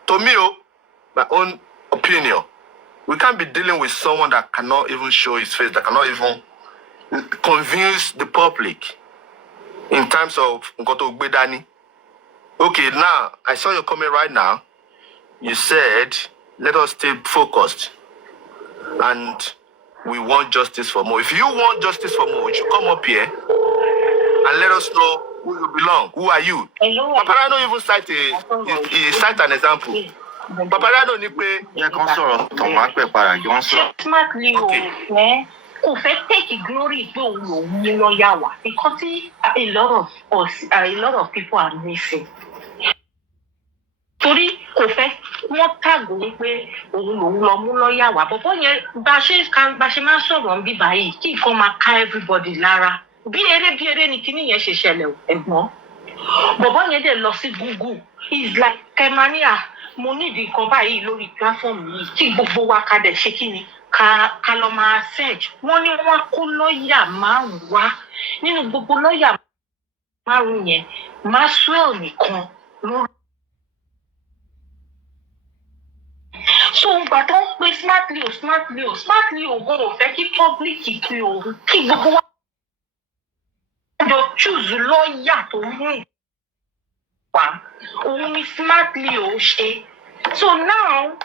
to me, my own opinion, we can't be dealing with someone that cannot even show his face, that cannot even convince the public in terms of Nkoto Gbedani. Okay, now, I saw your comment right now. You said, let us stay focused. And we want justice for Mo. If you want justice for Mo, you should come up here and let us know who you belong. Who are you? Paparano even cite an example. Paparano ni pe smartly kò fẹ́ take glory pé òun lòun ní lọ́ọ̀yà wá because a lot of people are missing. Torí kò fẹ́ wọ́n tàgò ní pé òun lòun lọ mú lọ́ọ̀yà wá bọ́bọ́ yẹn bá ṣe máa sọ̀rọ̀ ń bí báyìí kí nǹkan máa ká everybody lára bí eré ni kíní yẹn ṣe ṣẹlẹ̀ ẹ̀gbọ́n bọ́bọ́ yẹn dẹ̀ lọ sí Google is like kẹmania mo nídìí nǹkan báyìí lórí platform yìí kí gbogbo wa ká dẹ̀ ṣe kíni ká lọ máa search wọ́n ní wọ́n kó lọ́ọ̀yà márùn-ún wá nínú gbogbo lọ́ọ̀yà márùn-ún yẹn Maxwell nìkan ló. So ìgbà tó ń pe smartly òun ò fẹ́ kí public kí òun kí gbogbo wa jọ choose lọ́ọ̀yà tó mú ìpa òun ni smartly ò ṣe. So now